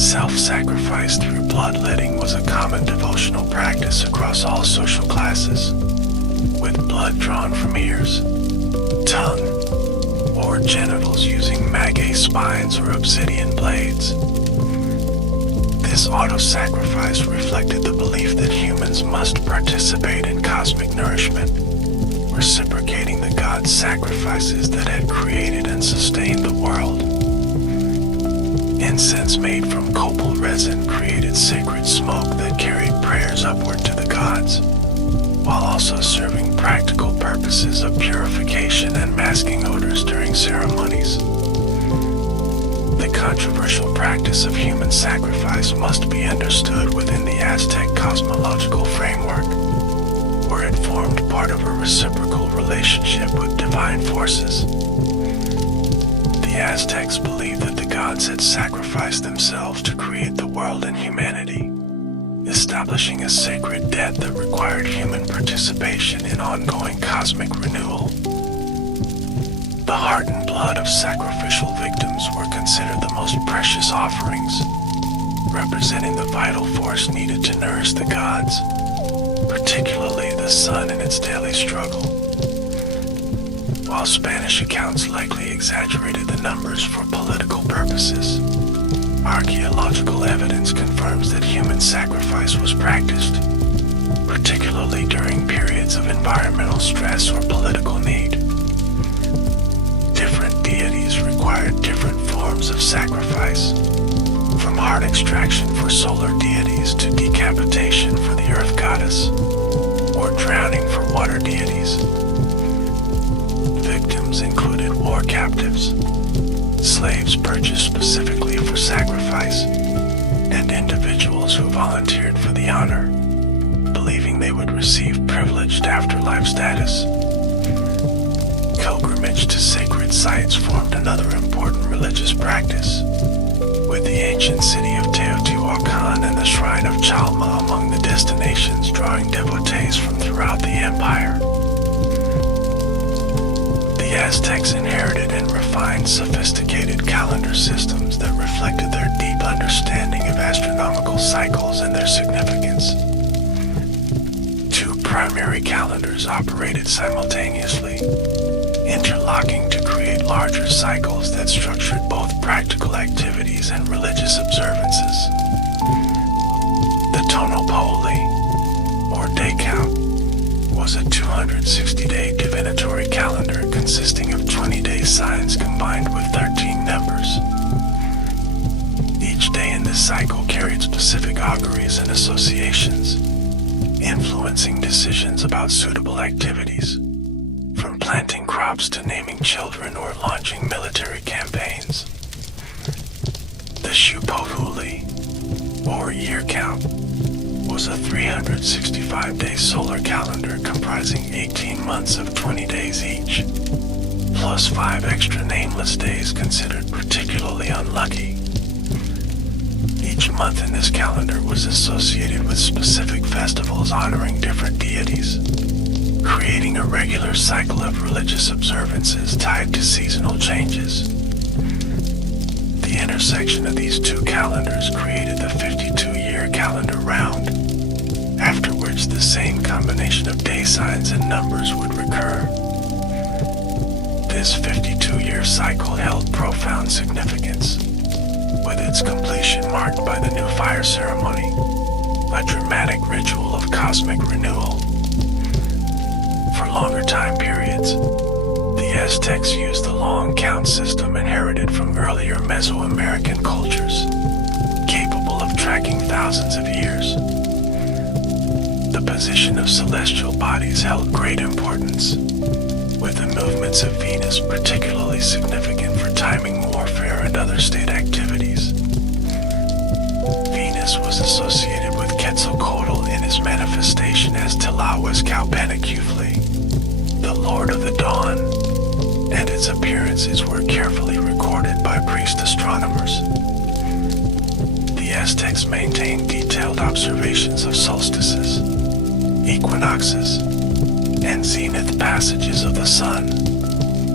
Self-sacrifice through bloodletting was a common devotional practice across all social classes, with blood drawn from ears, tongue, or genitals using maguey spines or obsidian blades. This auto-sacrifice reflected the belief that humans must participate in cosmic nourishment, reciprocating the gods' sacrifices that had created and sustained the world. Incense made from copal resin created sacred smoke that carried prayers upward to the gods, while also serving practical purposes of purification and masking odors during ceremonies. The controversial practice of human sacrifice must be understood within the Aztec cosmological framework, where it formed part of a reciprocal relationship with divine forces. The Aztecs believed that the gods had sacrificed themselves to create the world and humanity, establishing a sacred debt that required human participation in ongoing cosmic renewal. The heart and blood of sacrificial victims were considered the most precious offerings, representing the vital force needed to nourish the gods, particularly the sun in its daily struggle. While Spanish accounts likely exaggerated the numbers for political purposes, archaeological evidence confirms that human sacrifice was practiced, particularly during periods of environmental stress or political need. Different deities required different forms of sacrifice, from heart extraction for solar deities to decapitation for the earth goddess, or drowning for water deities. Victims included war captives, slaves purchased specifically for sacrifice, and individuals who volunteered for the honor, believing they would receive privileged afterlife status. Pilgrimage to sacred sites formed another important religious practice, with the ancient city of Teotihuacan and the shrine of Chalma among the destinations drawing devotees from throughout the empire. The Aztecs inherited and refined sophisticated calendar systems that reflected their deep understanding of astronomical cycles and their significance. Two primary calendars operated simultaneously, interlocking to create larger cycles that structured both practical activities and religious observances. The Tonopoli, or day count, was a 260-day divinatory calendar consisting of 20-day signs combined with 13 numbers. Each day in this cycle carried specific auguries and associations, influencing decisions about suitable activities, from planting crops to naming children or launching military campaigns. The Shupohuli, or year count, was a 365-day solar calendar comprising 18 months of 20 days each, plus 5 extra nameless days considered particularly unlucky. Each month in this calendar was associated with specific festivals honoring different deities, creating a regular cycle of religious observances tied to seasonal changes. The intersection of these two calendars created the 52-year calendar round, after which the same combination of day signs and numbers would recur. This 52-year cycle held profound significance, with its completion marked by the new fire ceremony, a dramatic ritual of cosmic renewal. For longer time periods, the Aztecs used the long count system inherited from earlier Mesoamerican cultures, capable of tracking thousands of years. The position of celestial bodies held great importance, with the movements of Venus particularly significant for timing warfare and other state activities. Venus was associated with Quetzalcoatl in his manifestation as Tlahuascalpanecufli, the Lord of the Dawn, and its appearances were carefully recorded by priest astronomers. The Aztecs maintained detailed observations of solstices, equinoxes, and zenith passages of the sun,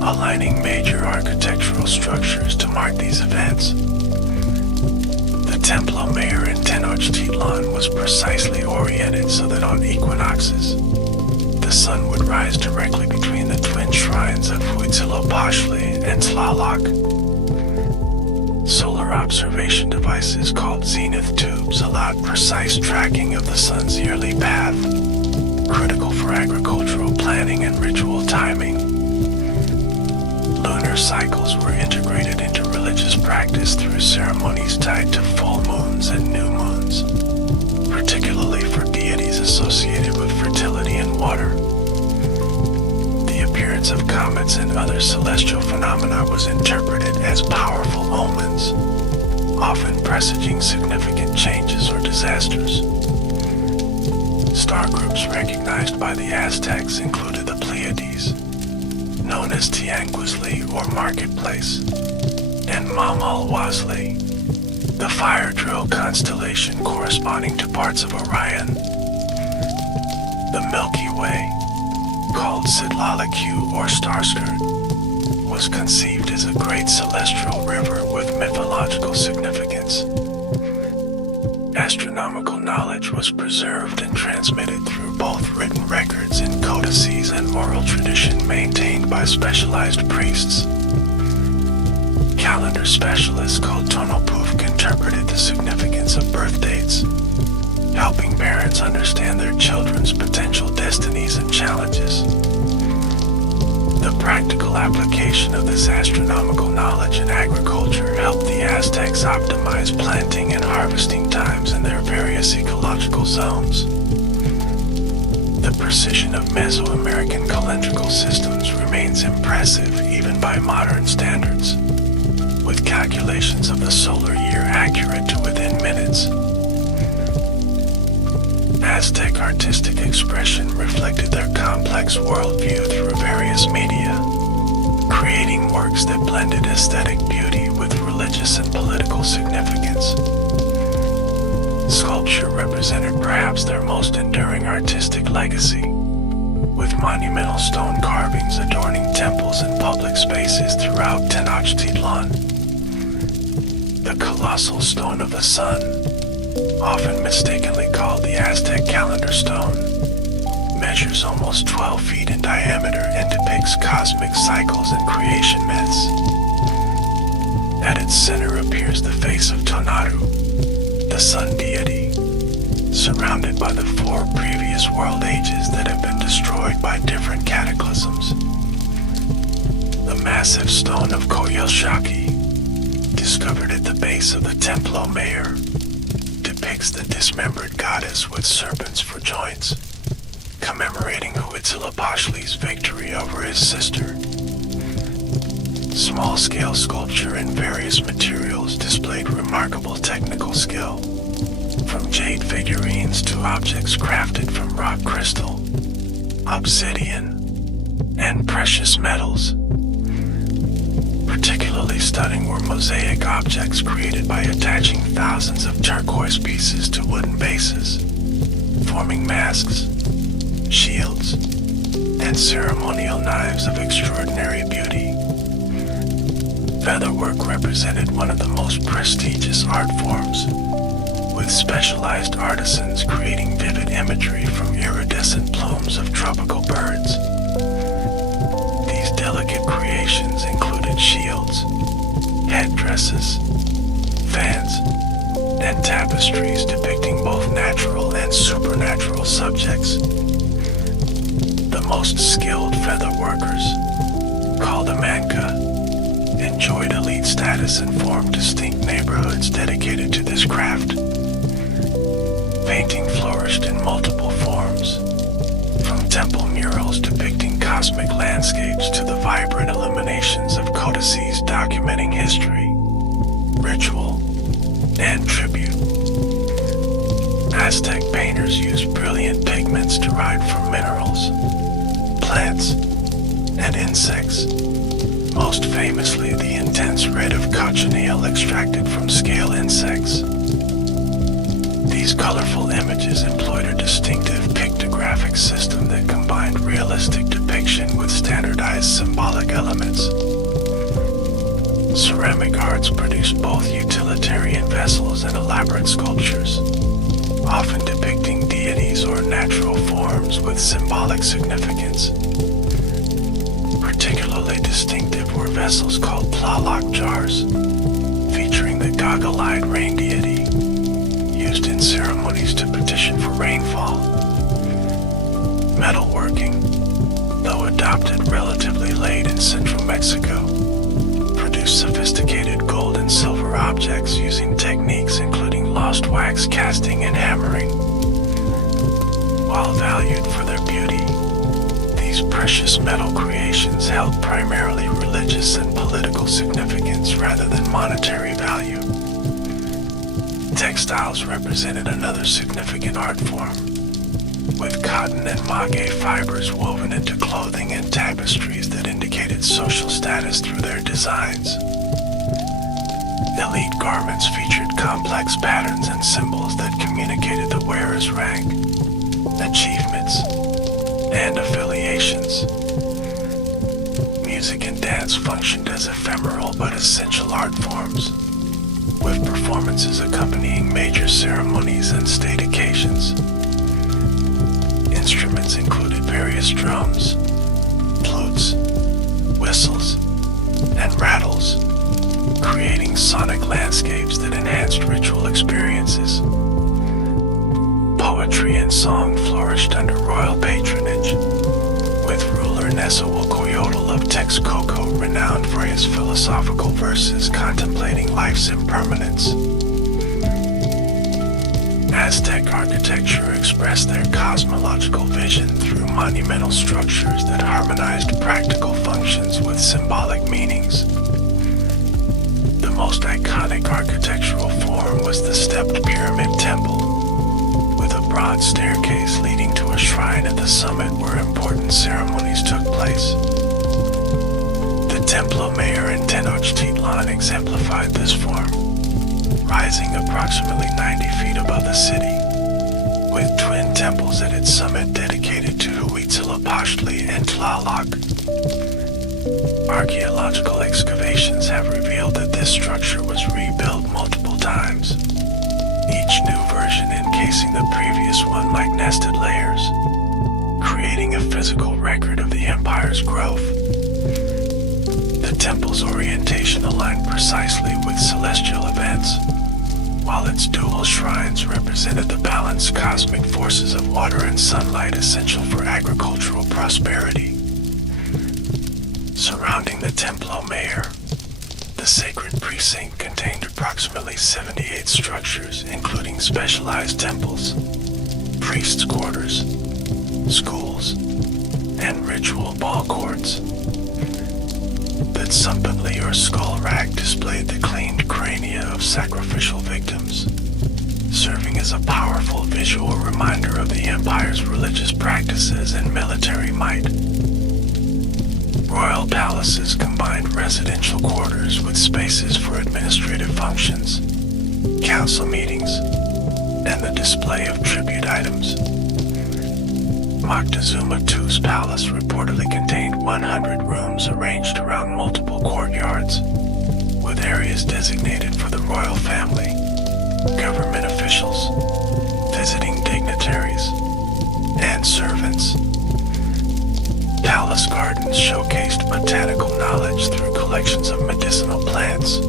aligning major architectural structures to mark these events. The Templo Mayor in Tenochtitlan was precisely oriented so that on equinoxes, the sun would rise directly between the twin shrines of Huitzilopochtli and Tlaloc. Solar observation devices called zenith tubes allowed precise tracking of the sun's yearly path, critical for agricultural planning and ritual timing. Lunar cycles were integrated into religious practice through ceremonies tied to full moons and new moons, particularly for deities associated with fertility and water. The appearance of comets and other celestial phenomena was interpreted as powerful omens, often presaging significant changes or disasters. Star groups recognized by the Aztecs included the Pleiades, known as Tianguisli or Marketplace, and Mamalhuasli, the fire drill constellation corresponding to parts of Orion. The Milky Way, called Citlalicu or Starskirt, was conceived as a great celestial river with mythological significance. Astronomical knowledge was preserved and transmitted through both written records in codices and oral tradition maintained by specialized priests. Calendar specialists called Tonopuf interpreted the significance of birth dates, helping parents understand their children's potential destinies and challenges. The practical application of this astronomical knowledge in agriculture helped the Aztecs optimize planting and harvesting times in their various ecological zones. The precision of Mesoamerican calendrical systems remains impressive even by modern standards, with calculations of the solar year accurate to within minutes. Aztec artistic expression reflected their complex worldview through various media, creating works that blended aesthetic beauty with religious and political significance. Sculpture represented perhaps their most enduring artistic legacy, with monumental stone carvings adorning temples and public spaces throughout Tenochtitlan. The colossal stone of the sun, often mistakenly called the Aztec calendar stone, measures almost 12 feet in diameter and depicts cosmic cycles and creation myths. At its center appears the face of Tonatu, the sun deity, surrounded by the 4 previous world ages that have been destroyed by different cataclysms. The massive stone of Coyolxauhqui, discovered at the base of the Templo Mayor, depicts the dismembered goddess with serpents for joints, commemorating Huitzilopochtli's victory over his sister. Small-scale sculpture in various materials displayed remarkable technical skill, from jade figurines to objects crafted from rock crystal, obsidian, and precious metals. Particularly stunning were mosaic objects created by attaching thousands of turquoise pieces to wooden bases, forming masks, shields, and ceremonial knives of extraordinary beauty. Featherwork represented one of the most prestigious art forms, with specialized artisans creating vivid imagery from iridescent plumes of tropical birds. These delicate creations included shields, headdresses, fans, and tapestries depicting both natural and supernatural subjects. The most skilled feather workers, called Amanka, enjoyed elite status and formed distinct neighborhoods dedicated to this craft. Painting flourished in multiple forms, from temple murals depicting cosmic landscapes to the vibrant illuminations of codices documenting history, ritual, and tribute. Aztec painters used brilliant pigments derived from minerals, plants, and insects, most famously the intense red of cochineal extracted from scale insects. These colorful images employed a distinctive pictographic system that combined realistic depiction with standardized symbolic elements. Ceramic arts produced both utilitarian vessels and elaborate sculptures, often depicting deities or natural forms with symbolic significance. Particularly distinctive were vessels called Tlaloc jars, featuring the goggle-eyed rain deity, used in ceremonies to petition for rainfall. Metalworking, though adopted relatively late in central Mexico, produced sophisticated gold and silver objects using techniques including lost wax casting and hammering. While valued for their beauty, these precious metal creations held primarily religious and political significance rather than monetary value. Textiles represented another significant art form, with cotton and maguey fibers woven into clothing and tapestries that indicated social status through their designs. Elite garments featured complex patterns and symbols that communicated the wearer's rank, achievements, and affiliations. Music and dance functioned as ephemeral but essential art forms, with performances accompanying major ceremonies and state occasions. Instruments included various drums, flutes, whistles, and rattles, creating sonic landscapes that enhanced ritual experiences. Poetry and song flourished under royal patronage, with ruler Nezahualcóyotl of Texcoco renowned for his philosophical verses contemplating life's impermanence. Aztec architecture expressed their cosmological vision through monumental structures that harmonized practical functions with symbolic meanings. The most iconic architectural form was the stepped pyramid temple, with a broad staircase leading to a shrine at the summit where important ceremonies took place. The Templo Mayor in Tenochtitlan exemplified this form, rising approximately 90 feet above the city, with twin temples at its summit dedicated to Huitzilopochtli and Tlaloc. Archaeological excavations have revealed that this structure was rebuilt multiple times, each new version encasing the previous one like nested layers, creating a physical record of the empire's growth. The temple's orientation aligned precisely with celestial events, while its dual shrines represented the balanced cosmic forces of water and sunlight essential for agricultural prosperity. Surrounding the Templo Mayor, the sacred precinct contained approximately 78 structures, including specialized temples, priests' quarters, schools, and ritual ball courts. The Tsumpatli or skull rack displayed the cleaned crania of sacrificial victims, serving as a powerful visual reminder of the empire's religious practices and military might. Royal palaces combined residential quarters with spaces for administrative functions, council meetings, and the display of tribute items. Moctezuma II's palace reportedly contained 100 rooms arranged around multiple courtyards, with areas designated for the royal family, government officials, visiting dignitaries, and servants. Palace gardens showcased botanical knowledge through collections of medicinal plants,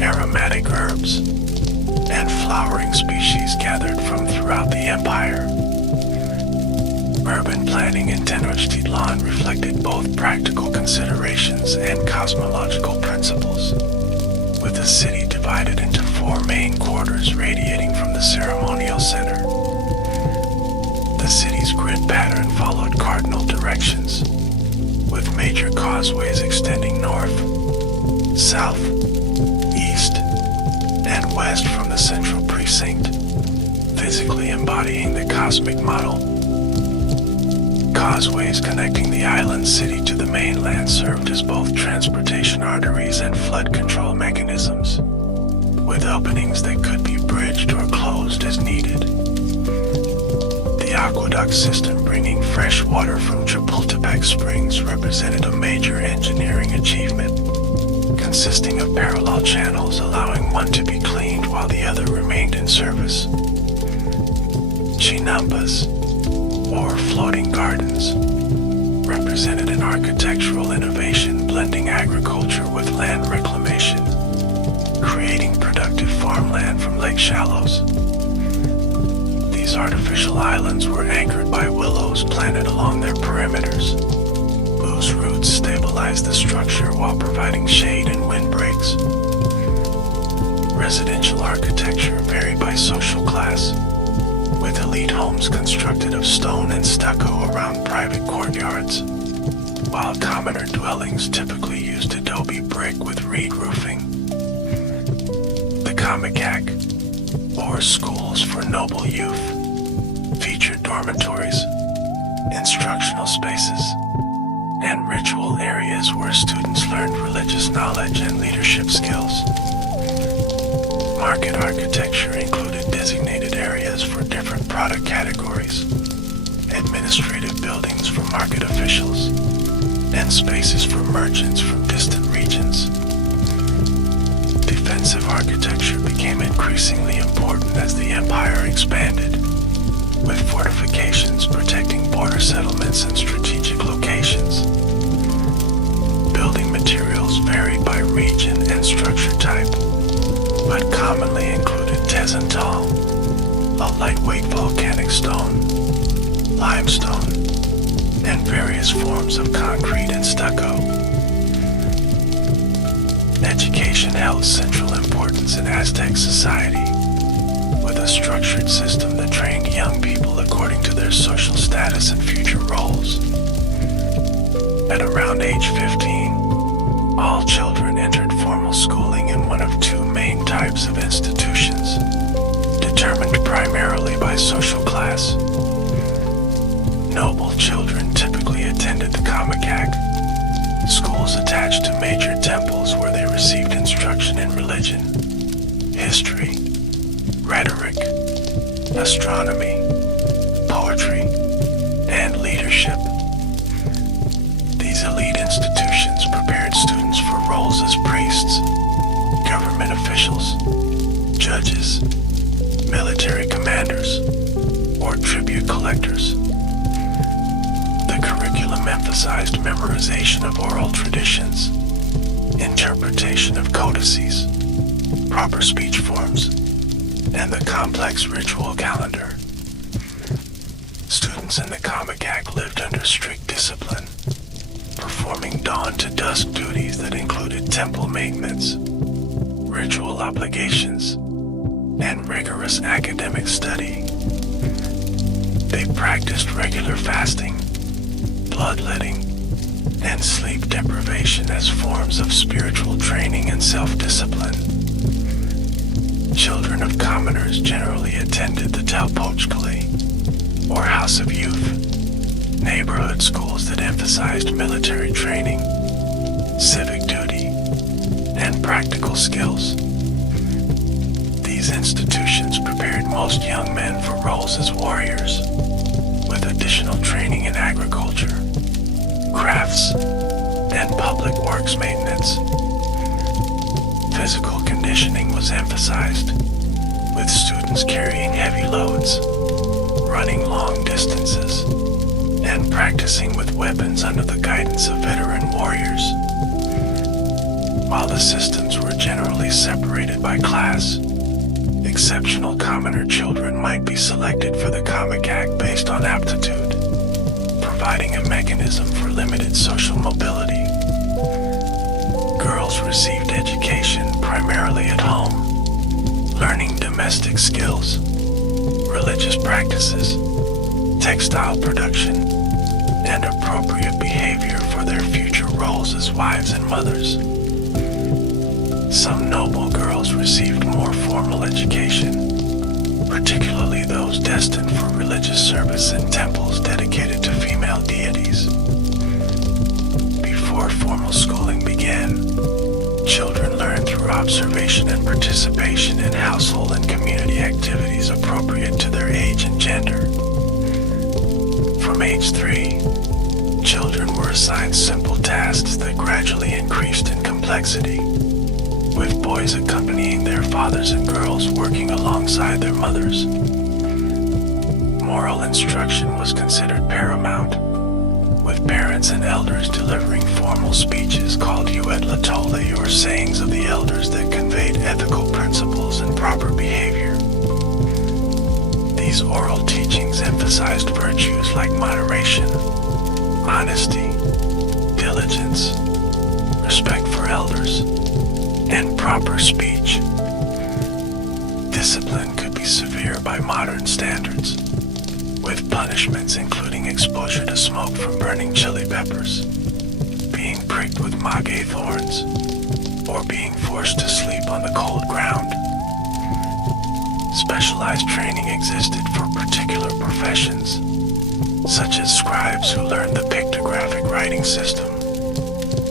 aromatic herbs, and flowering species gathered from throughout the empire. Urban planning in Tenochtitlan reflected both practical considerations and cosmological principles, with the city divided into 4 main quarters radiating from the ceremonial center. The city's grid pattern followed cardinal directions, with major causeways extending north, south, east, and west from the central precinct, physically embodying the cosmic model. Causeways connecting the island city to the mainland served as both transportation arteries and flood control mechanisms, with openings that could be bridged or closed as needed. The aqueduct system bringing fresh water from Chapultepec Springs represented a major engineering achievement, consisting of parallel channels allowing one to be cleaned while the other remained in service. Chinampas, or floating gardens, represented an architectural innovation blending agriculture with land reclamation, creating productive farmland from lake shallows. These artificial islands were anchored by willows planted along their perimeters, whose roots stabilized the structure while providing shade and windbreaks. Residential architecture varied by social class, with elite homes constructed of stone and stucco around private courtyards, while commoner dwellings typically used adobe brick with reed roofing. The Kamikak, or schools for noble youth, featured dormitories, instructional spaces, and ritual areas where students learned religious knowledge and leadership skills. Market architecture included designated areas for different product categories, administrative buildings for market officials, and spaces for merchants from distant regions. Defensive architecture became increasingly important as the empire expanded, with fortifications protecting border settlements and strategic locations. Building materials varied by region and structure type, but commonly included Tezental, a lightweight volcanic stone, limestone, and various forms of concrete and stucco. Education held central importance in Aztec society, with a structured system that trained young people according to their social status and future roles. At around age 15, all children entered formal schooling in one of two main types of institutions, determined primarily by social class. Noble children typically attended the Kamikak, schools attached to major temples where they received instruction in religion, history, rhetoric, astronomy, poetry, and leadership. These elite institutions prepared students for roles as priests, government officials, judges, military commanders, or tribute collectors. The curriculum emphasized memorization of oral traditions, interpretation of codices, proper speech forms, and the complex ritual calendar. Students in the Kamikak lived under strict discipline, performing dawn to dusk duties that included temple maintenance, ritual obligations, and rigorous academic study. They practiced regular fasting, bloodletting, and sleep deprivation as forms of spiritual training and self-discipline. Children of commoners generally attended the Talpochkali, or House of Youth, neighborhood schools that emphasized military training, civic duty, and practical skills. These institutions prepared most young men for roles as warriors, with additional training in agriculture, crafts, and public works maintenance. Physical conditioning was emphasized, with students carrying heavy loads, running long distances, and practicing with weapons under the guidance of veteran warriors. While the systems were generally separated by class, exceptional commoner children might be selected for the Kamikak based on aptitude, providing a mechanism for limited social mobility. Girls received education primarily at home, learning domestic skills, religious practices, textile production, and appropriate behavior for their future roles as wives and mothers. Some noble girls received more formal education, particularly those destined for religious service in temples dedicated to female deities. Before formal schooling began, children learned through observation and participation in household and community activities appropriate to their age and gender. From age 3, children were assigned simple tasks that gradually increased in complexity, with boys accompanying their fathers and girls working alongside their mothers. Moral instruction was considered paramount, with parents and elders delivering formal speeches called uetlatole, or sayings of the elders that conveyed ethical principles and proper behavior. These oral teachings emphasized virtues like moderation, honesty, diligence, respect for elders, and proper speech. Discipline could be severe by modern standards, with punishments including exposure to smoke from burning chili peppers, being pricked with maguey thorns, or being forced to sleep on the cold ground. Specialized training existed for particular professions, such as scribes who learned the pictographic writing system,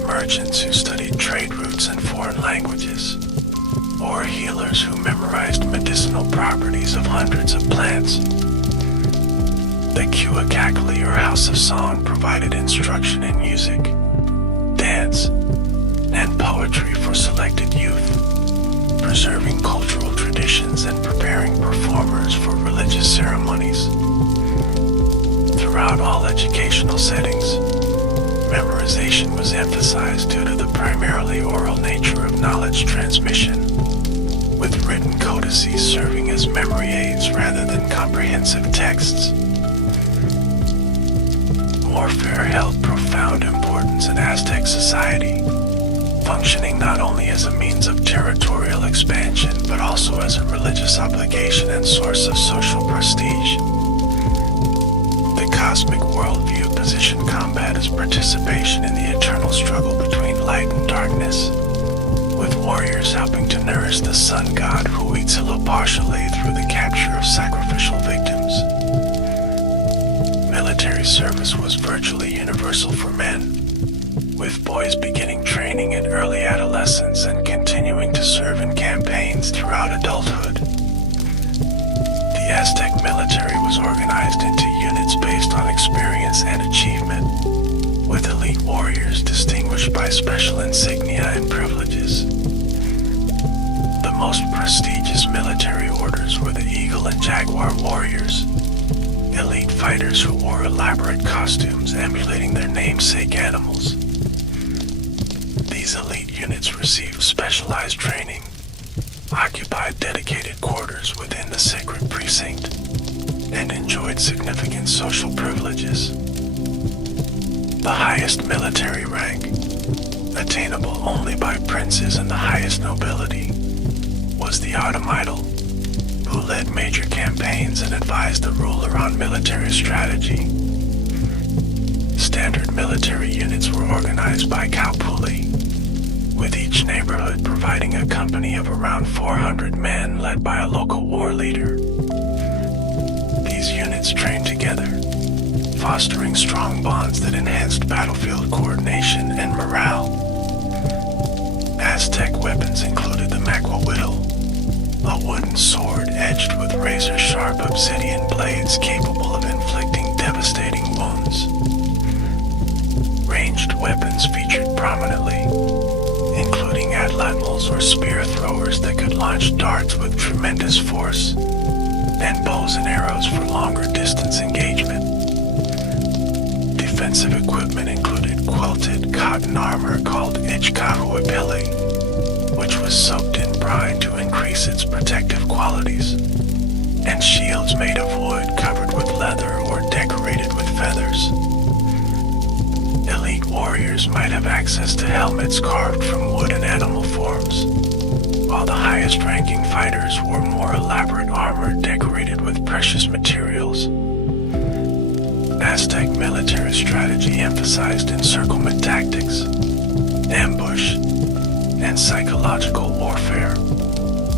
merchants who studied trade routes and foreign languages, or healers who memorized medicinal properties of hundreds of plants. The Kiwakakali, or House of Song, provided instruction in music, dance, and poetry for selected youth, preserving cultural traditions and preparing performers for religious ceremonies. Throughout all educational settings, memorization was emphasized due to the primarily oral nature of knowledge transmission, with written codices serving as memory aids rather than comprehensive texts. Warfare held profound importance in Aztec society, functioning not only as a means of territorial expansion but also as a religious obligation and source of social prestige. The cosmic worldview positioned combat as participation in the eternal struggle between light and darkness, with warriors helping to nourish the sun god Huitzilopochtli through the capture of sacrificial victims. Military service was virtually universal for men, with boys beginning training in early adolescence and continuing to serve in campaigns throughout adulthood. The Aztec military was organized into units based on experience and achievement, with elite warriors distinguished by special insignia and privileges. The most prestigious military orders were the Eagle and Jaguar warriors, elite fighters who wore elaborate costumes emulating their namesake animals. These elite units received specialized training, occupied dedicated quarters within the sacred precinct, and enjoyed significant social privileges. The highest military rank, attainable only by princes and the highest nobility, was the autumn idol, who led major campaigns and advised the ruler on military strategy. Standard military units were organized by Kaupuli, with each neighborhood providing a company of around 400 men led by a local war leader. These units trained together, fostering strong bonds that enhanced battlefield coordination and morale. Aztec weapons included the maquahuitl, a wooden sword edged with razor-sharp obsidian blades capable of inflicting devastating wounds. Ranged weapons featured prominently, including atlatmals or spear throwers that could launch darts with tremendous force, and bows and arrows for longer distance engagement. Defensive equipment included quilted cotton armor called ichkahuipili, which was soaked in brine to increase its protective qualities, and shields made of wood covered with leather or decorated with feathers. Elite warriors might have access to helmets carved from wood and animal forms, while the highest-ranking fighters wore more elaborate armor decorated with precious materials. Aztec military strategy emphasized encirclement tactics, ambush, and psychological warfare,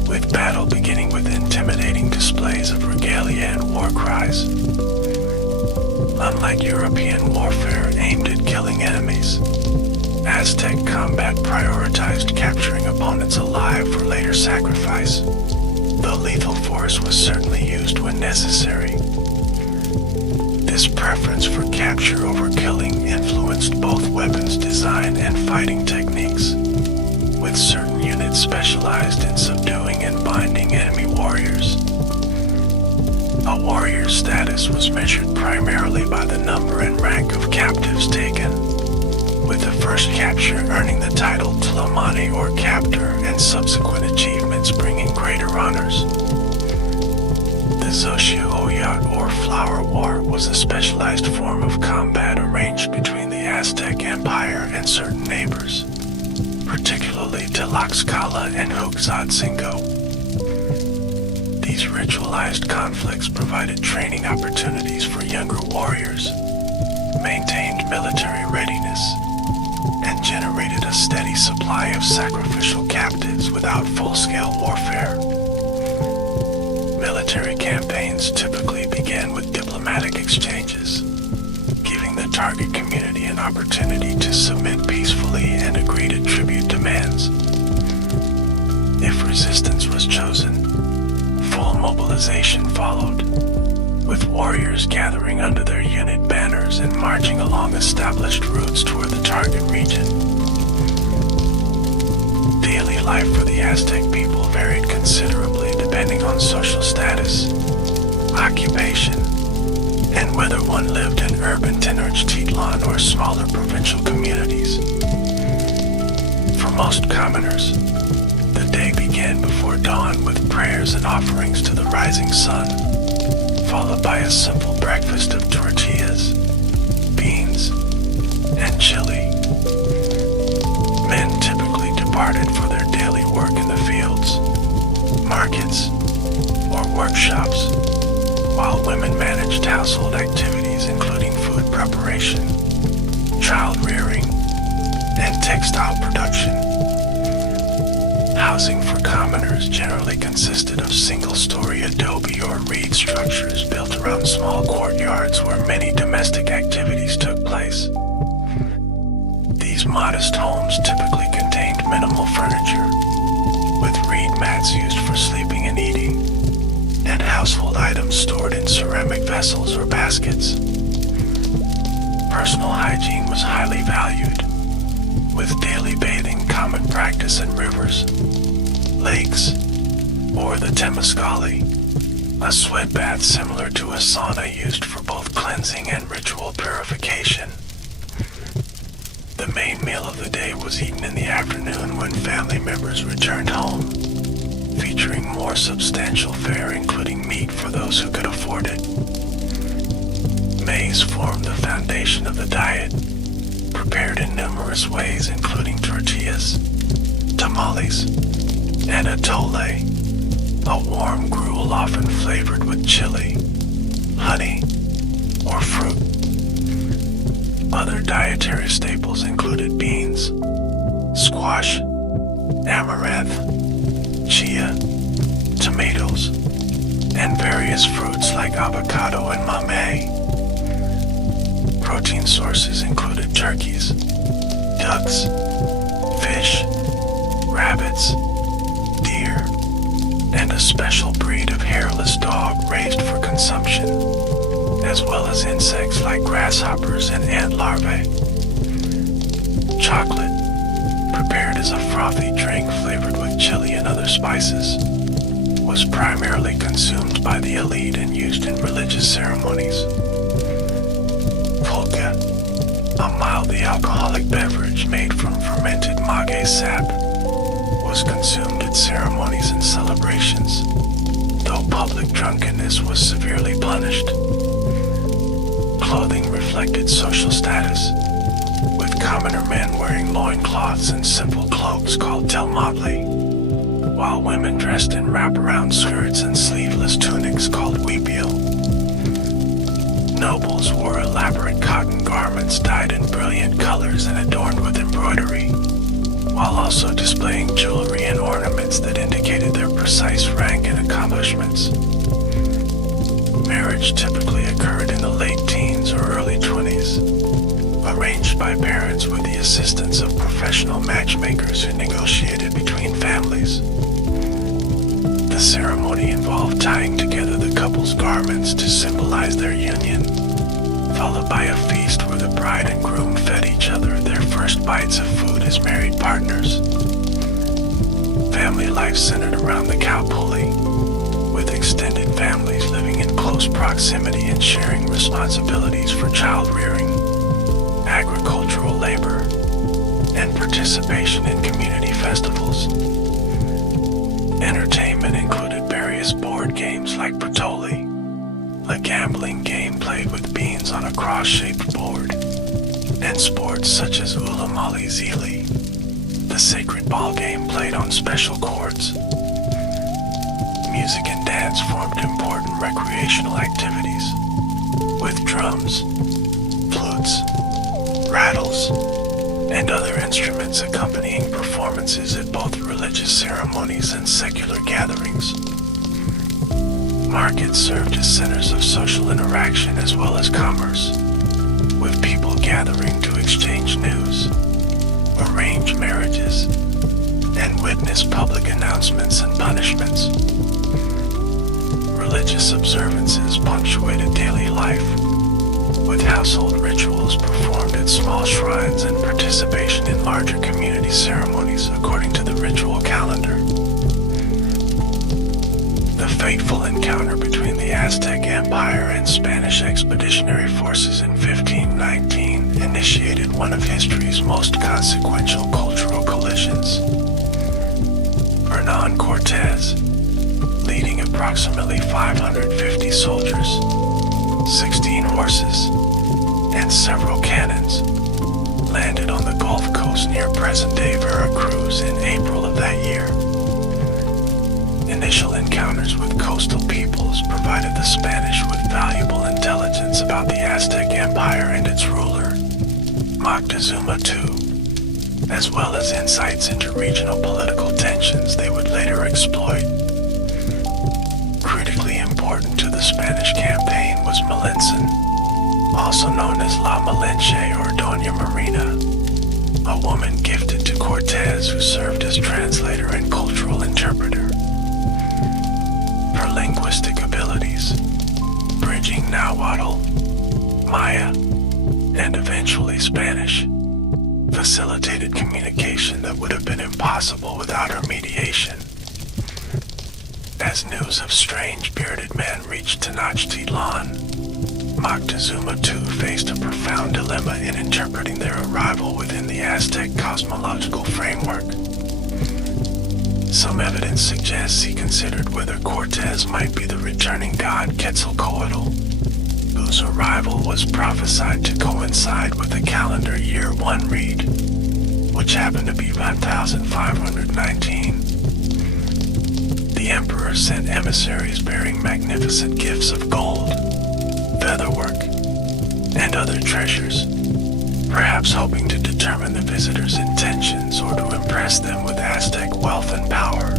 with battle beginning with intimidating displays of regalia and war cries. Unlike European warfare aimed at killing enemies, Aztec combat prioritized capturing opponents alive for later sacrifice, though lethal force was certainly used when necessary. This preference for capture over killing influenced both weapons design and fighting techniques, with certain units specialized in subduing and binding enemy warriors. A warrior's status was measured primarily by the number and rank of captives taken, with the first capture earning the title Tlamani or Captor and subsequent achievements bringing greater honors. The Xochitl or Flower War was a specialized form of combat arranged between the Aztec Empire and certain neighbors, particularly Tlaxcala and Huaxtzinco. These ritualized conflicts provided training opportunities for younger warriors, maintained military readiness, and generated a steady supply of sacrificial captives without full-scale warfare. Military campaigns typically began with diplomatic exchanges, giving the target community an opportunity to submit peacefully and agree to tribute demands. If resistance was chosen, full mobilization followed, with warriors gathering under their unit banners and marching along established routes toward the target region. Daily life for the Aztec people varied considerably depending on social status, occupation, and whether one lived in urban Tenochtitlan or smaller provincial communities. For most commoners, the day began before dawn with prayers and offerings to the rising sun, followed by a simple breakfast of tortillas, beans, and chili. Men typically departed for their daily work in the fields, markets, or workshops, while women managed household activities including food preparation, child rearing, and textile production. Housing for commoners generally consisted of single-story adobe or reed structures built around small courtyards where many domestic activities took place. These modest homes typically contained minimal furniture, with reed mats used for sleeping and eating, and household items stored in ceramic vessels or baskets. Personal hygiene was highly valued, with daily bathing common practice in rivers, lakes, or the Temescali, a sweat bath similar to a sauna used for both cleansing and ritual purification. The main meal of the day was eaten in the afternoon when family members returned home, featuring more substantial fare including meat for those who could afford it. Maize formed the foundation of the diet, prepared in numerous ways including tortillas, tamales, and atole, a warm gruel often flavored with chili, honey, or fruit. Other dietary staples included beans, squash, amaranth, chia, tomatoes, and various fruits like avocado and mamey. Protein sources included turkeys, ducks, fish, rabbits, deer, and a special breed of hairless dog raised for consumption, as well as insects like grasshoppers and ant larvae. Chocolate, prepared as a frothy drink flavored with chili and other spices, was primarily consumed by the elite and used in religious ceremonies. Pulque, a mildly alcoholic beverage made from fermented maguey sap, was consumed at ceremonies and celebrations, though public drunkenness was severely punished. Clothing reflected social status, with commoner men wearing loincloths and simple cloaks called telmatli, while women dressed in wraparound skirts and sleeveless tunics called huipil. Nobles wore elaborate cotton garments dyed in brilliant colors and adorned with embroidery, while also displaying jewelry and ornaments that indicated their precise rank and accomplishments. Marriage typically occurred in the late teens or early 20s, arranged by parents with the assistance of professional matchmakers who negotiated between families. The ceremony involved tying together the couple's garments to symbolize their union, followed by a feast where the bride and groom fed each other their first bites of food as married partners. Family life centered around the cow pulley, with extended families living in close proximity and sharing responsibilities for child rearing, agricultural labor, and participation in community festivals. Entertainment included various board games like Patoli, a gambling game played with beans on a cross-shaped board, and sports such as Ulamali Zili, the sacred ball game played on special courts. Music and dance formed important recreational activities, with drums, flutes, rattles, and other instruments accompanying performances at both religious ceremonies and secular gatherings. Markets served as centers of social interaction as well as commerce, with people gathering to exchange news, arrange marriages, and witness public announcements and punishments. Religious observances punctuated daily life, with household rituals performed at small shrines and participation in larger community ceremonies according to the ritual calendar. The fateful encounter between the Aztec Empire and Spanish expeditionary forces in 1519 initiated one of history's most consequential cultural collisions. Hernan Cortés, leading approximately 550 soldiers, 16 horses, and several cannons, landed on the Gulf Coast near present-day Veracruz in April of that year. Initial encounters with coastal peoples provided the Spanish with valuable intelligence about the Aztec Empire and its ruler, Moctezuma II, as well as insights into regional political tensions they would later exploit. Critically important to the Spanish campaign was Malintzin, also known as La Malinche or Doña Marina, a woman gifted to Cortés who served as translator and cultural interpreter. Her linguistic abilities, bridging Nahuatl, Maya, and eventually Spanish, facilitated communication that would have been impossible without her mediation. As news of strange bearded men reached Tenochtitlan, Moctezuma II faced a profound dilemma in interpreting their arrival within the Aztec cosmological framework. Some evidence suggests he considered whether Cortés might be the returning god Quetzalcoatl, whose arrival was prophesied to coincide with the calendar year 1 read, which happened to be 1519. The emperor sent emissaries bearing magnificent gifts of gold, featherwork, and other treasures, perhaps hoping to determine the visitors' intentions or to impress them with Aztec wealth and power.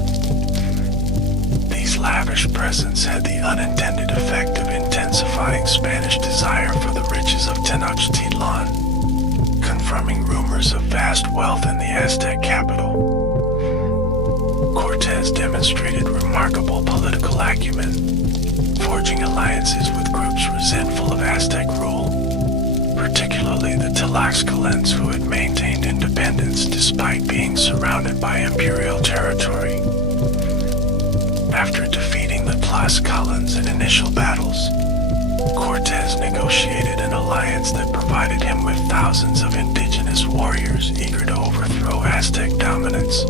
These lavish presents had the unintended effect of intensifying Spanish desire for the riches of Tenochtitlan, confirming rumors of vast wealth in the Aztec capital. Cortés demonstrated remarkable political acumen, forging alliances with groups resentful of Aztec rule, particularly the Tlaxcalans who had maintained independence despite being surrounded by imperial territory. After defeating the Tlaxcalans in initial battles, Cortés negotiated an alliance that provided him with thousands of indigenous warriors eager to overthrow Aztec dominance.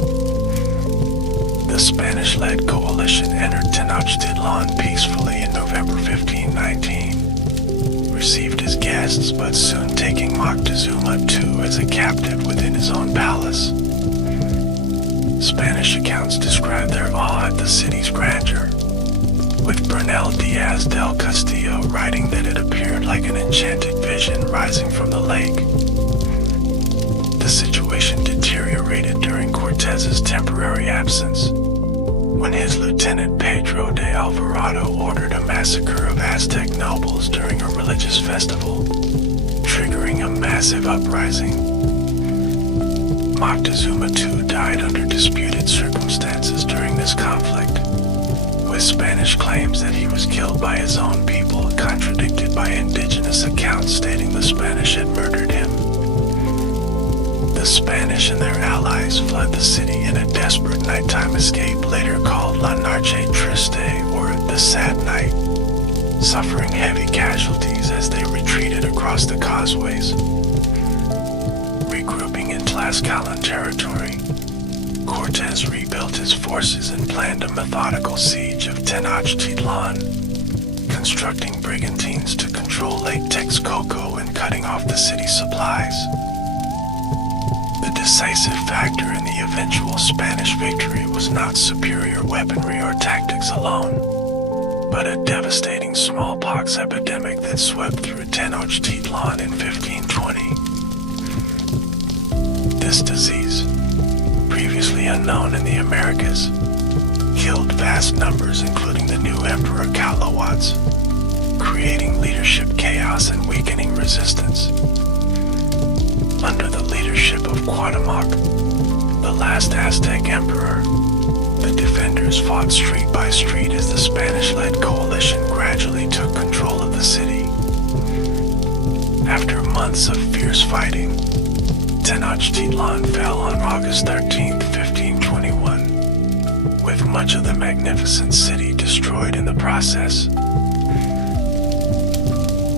The Spanish-led coalition entered Tenochtitlan peacefully in November 1519, received as guests but soon taking Moctezuma II as a captive within his own palace. Spanish accounts describe their awe at the city's grandeur, with Bernal Diaz del Castillo writing that it appeared like an enchanted vision rising from the lake. The situation deteriorated during Cortez's temporary absence, when his lieutenant Pedro de Alvarado ordered a massacre of Aztec nobles during a religious festival, triggering a massive uprising. Moctezuma II died under disputed circumstances during this conflict, with Spanish claims that he was killed by his own people contradicted by indigenous accounts stating the Spanish had murdered him. The Spanish and their allies fled the city in a desperate nighttime escape later called La Noche Triste, or the Sad Night, suffering heavy casualties as they retreated across the causeways. Regrouping in Tlaxcalan territory, Cortez rebuilt his forces and planned a methodical siege of Tenochtitlan, constructing brigantines to control Lake Texcoco and cutting off the city's supplies. The decisive factor in the eventual Spanish victory was not superior weaponry or tactics alone, but a devastating smallpox epidemic that swept through Tenochtitlan in 1520. This disease, previously unknown in the Americas, killed vast numbers including the new Emperor Calawatz, creating leadership chaos and weakening resistance. Under the leadership of Cuauhtémoc, the last Aztec emperor, the defenders fought street by street as the Spanish-led coalition gradually took control of the city. After months of fierce fighting, Tenochtitlan fell on August 13, 1521, with much of the magnificent city destroyed in the process.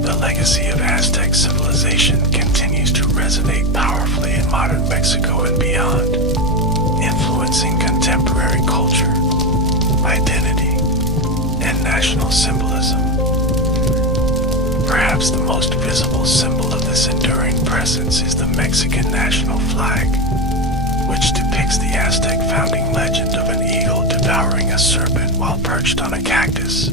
The legacy of Aztec civilization continues to resonate powerfully in modern Mexico and beyond, influencing contemporary culture, identity, and national symbolism. Perhaps the most visible symbol of this enduring presence is the Mexican national flag, which depicts the Aztec founding legend of an eagle devouring a serpent while perched on a cactus.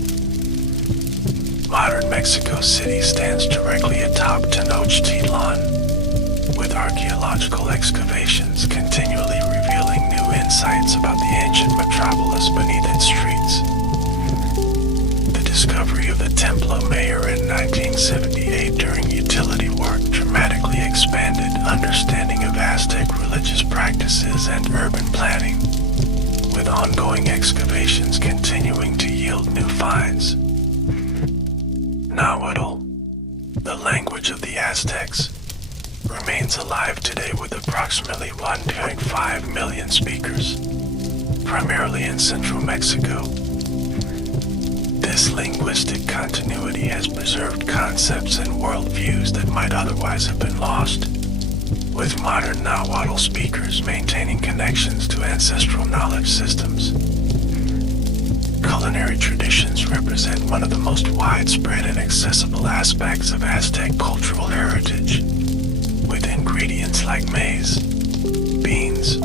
Modern Mexico City stands directly atop Tenochtitlan, with archaeological excavations continually revealing new insights about the ancient metropolis beneath its streets. The discovery of the Templo Mayor in 1978 during utility work dramatically expanded understanding of Aztec religious practices and urban planning, with ongoing excavations continuing to yield new finds. Nahuatl, the language of the Aztecs, remains alive today with approximately 1.5 million speakers, primarily in central Mexico. This linguistic continuity has preserved concepts and worldviews that might otherwise have been lost, with modern Nahuatl speakers maintaining connections to ancestral knowledge systems. Culinary traditions represent one of the most widespread and accessible aspects of Aztec cultural heritage, with ingredients like maize, beans,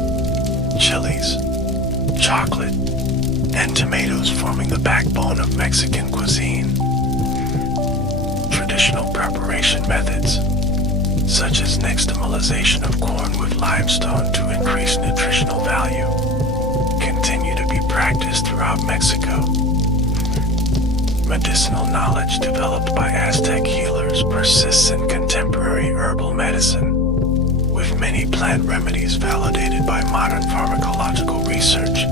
chilies, chocolate, and tomatoes forming the backbone of Mexican cuisine. Traditional preparation methods, such as nixtamalization of corn with limestone to increase nutritional value, continue to be practiced throughout Mexico. Medicinal knowledge developed by Aztec healers persists in contemporary herbal medicine, with many plant remedies validated by modern pharmacological research.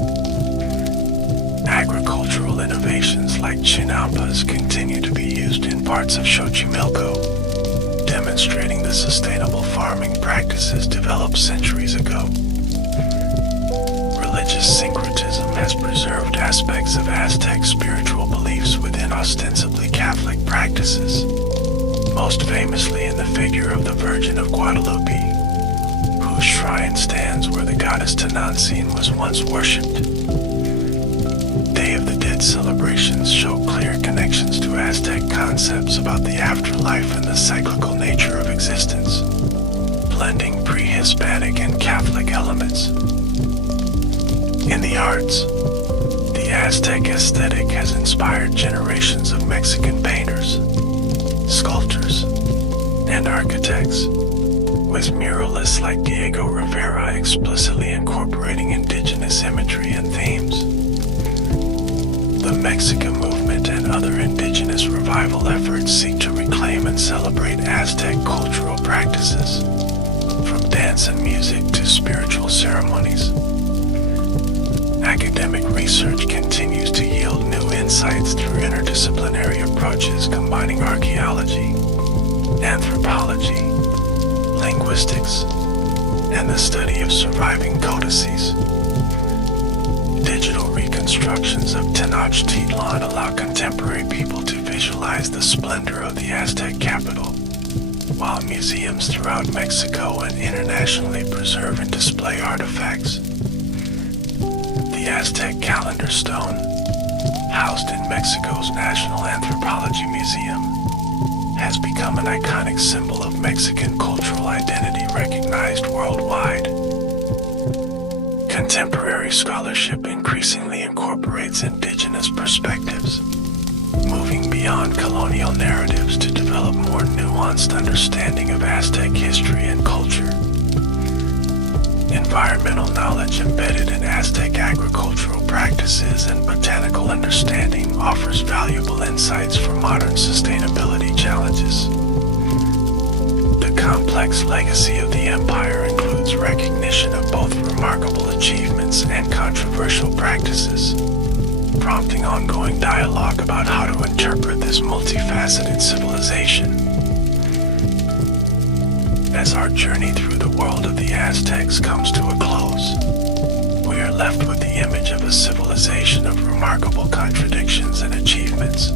Agricultural innovations like chinampas continue to be used in parts of Xochimilco, demonstrating the sustainable farming practices developed centuries ago. Religious syncretism has preserved aspects of Aztec spiritual beliefs within ostensibly Catholic practices, most famously in the figure of the Virgin of Guadalupe, whose shrine stands where the goddess Tonantzin was once worshipped. Day of the Dead celebrations show clear connections to Aztec concepts about the afterlife and the cyclical nature of existence, blending pre-Hispanic and Catholic elements. In the arts, the Aztec aesthetic has inspired generations of Mexican painters, sculptors, and architects, with muralists like Diego Rivera explicitly incorporating indigenous imagery and themes. The Mexican movement and other indigenous revival efforts seek to reclaim and celebrate Aztec cultural practices, from dance and music to spiritual ceremonies. Academic research continues to yield new insights through interdisciplinary approaches combining archaeology, anthropology, linguistics, and the study of surviving codices. Digital reconstructions of Tenochtitlan allow contemporary people to visualize the splendor of the Aztec capital, while museums throughout Mexico and internationally preserve and display artifacts. The Aztec calendar stone, housed in Mexico's National Anthropology Museum, has become an iconic symbol of Mexican cultural identity recognized worldwide. Contemporary scholarship increasingly incorporates indigenous perspectives, moving beyond colonial narratives to develop more nuanced understanding of Aztec history and culture. Environmental knowledge embedded in Aztec agricultural practices and botanical understanding offers valuable insights for modern sustainability challenges. The complex legacy of the empire includes recognition of both remarkable achievements and controversial practices, prompting ongoing dialogue about how to interpret this multifaceted civilization. As our journey through the world of the Aztecs comes to a close, we are left with the image of a civilization of remarkable contradictions and achievements.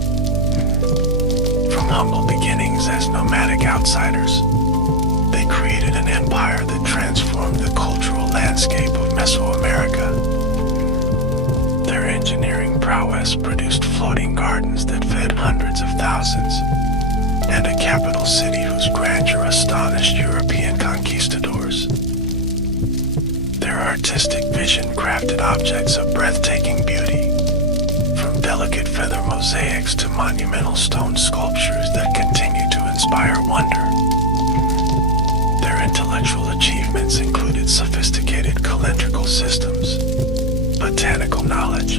From humble beginnings as nomadic outsiders, they created an empire that transformed the cultural landscape of Mesoamerica. Their engineering prowess produced floating gardens that fed hundreds of thousands, and a capital city whose grandeur astonished European conquistadors. Their artistic vision crafted objects of breathtaking beauty, from delicate feather mosaics to monumental stone sculptures that continue to inspire wonder. Their intellectual achievements included sophisticated calendrical systems, botanical knowledge,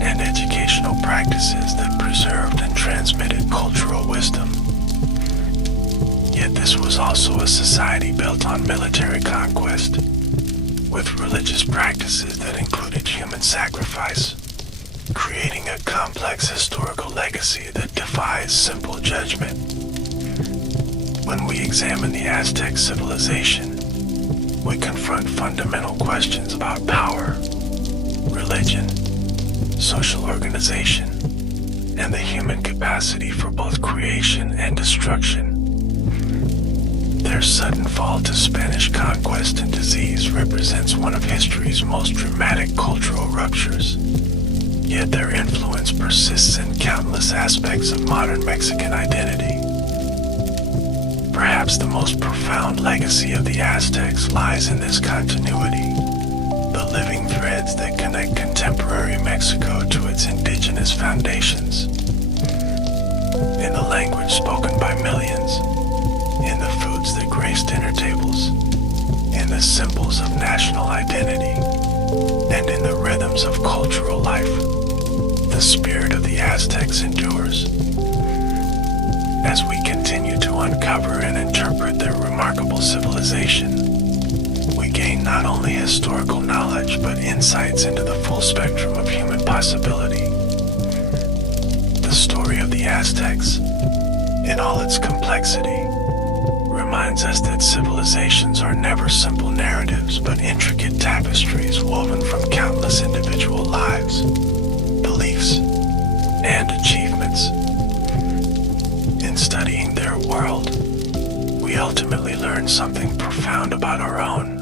and educational practices that preserved and transmitted cultural wisdom. Yet this was also a society built on military conquest, with religious practices that included human sacrifice, creating a complex historical legacy that defies simple judgment. When we examine the Aztec civilization, we confront fundamental questions about power, religion, social organization, and the human capacity for both creation and destruction. Their sudden fall to Spanish conquest and disease represents one of history's most dramatic cultural ruptures, yet their influence persists in countless aspects of modern Mexican identity. Perhaps the most profound legacy of the Aztecs lies in this continuity, the living threads that connect contemporary Mexico to its indigenous foundations. In the language spoken by millions, in the foods that grace dinner tables, in the symbols of national identity, and in the rhythms of cultural life, the spirit of the Aztecs endures. As we continue to uncover and interpret their remarkable civilization, we gain not only historical knowledge but insights into the full spectrum of human possibility. The story of the Aztecs, in all its complexity, reminds us that civilizations are never simple narratives but intricate tapestries woven from countless individual lives, beliefs, and achievements. In studying their world, we ultimately learn something profound about our own.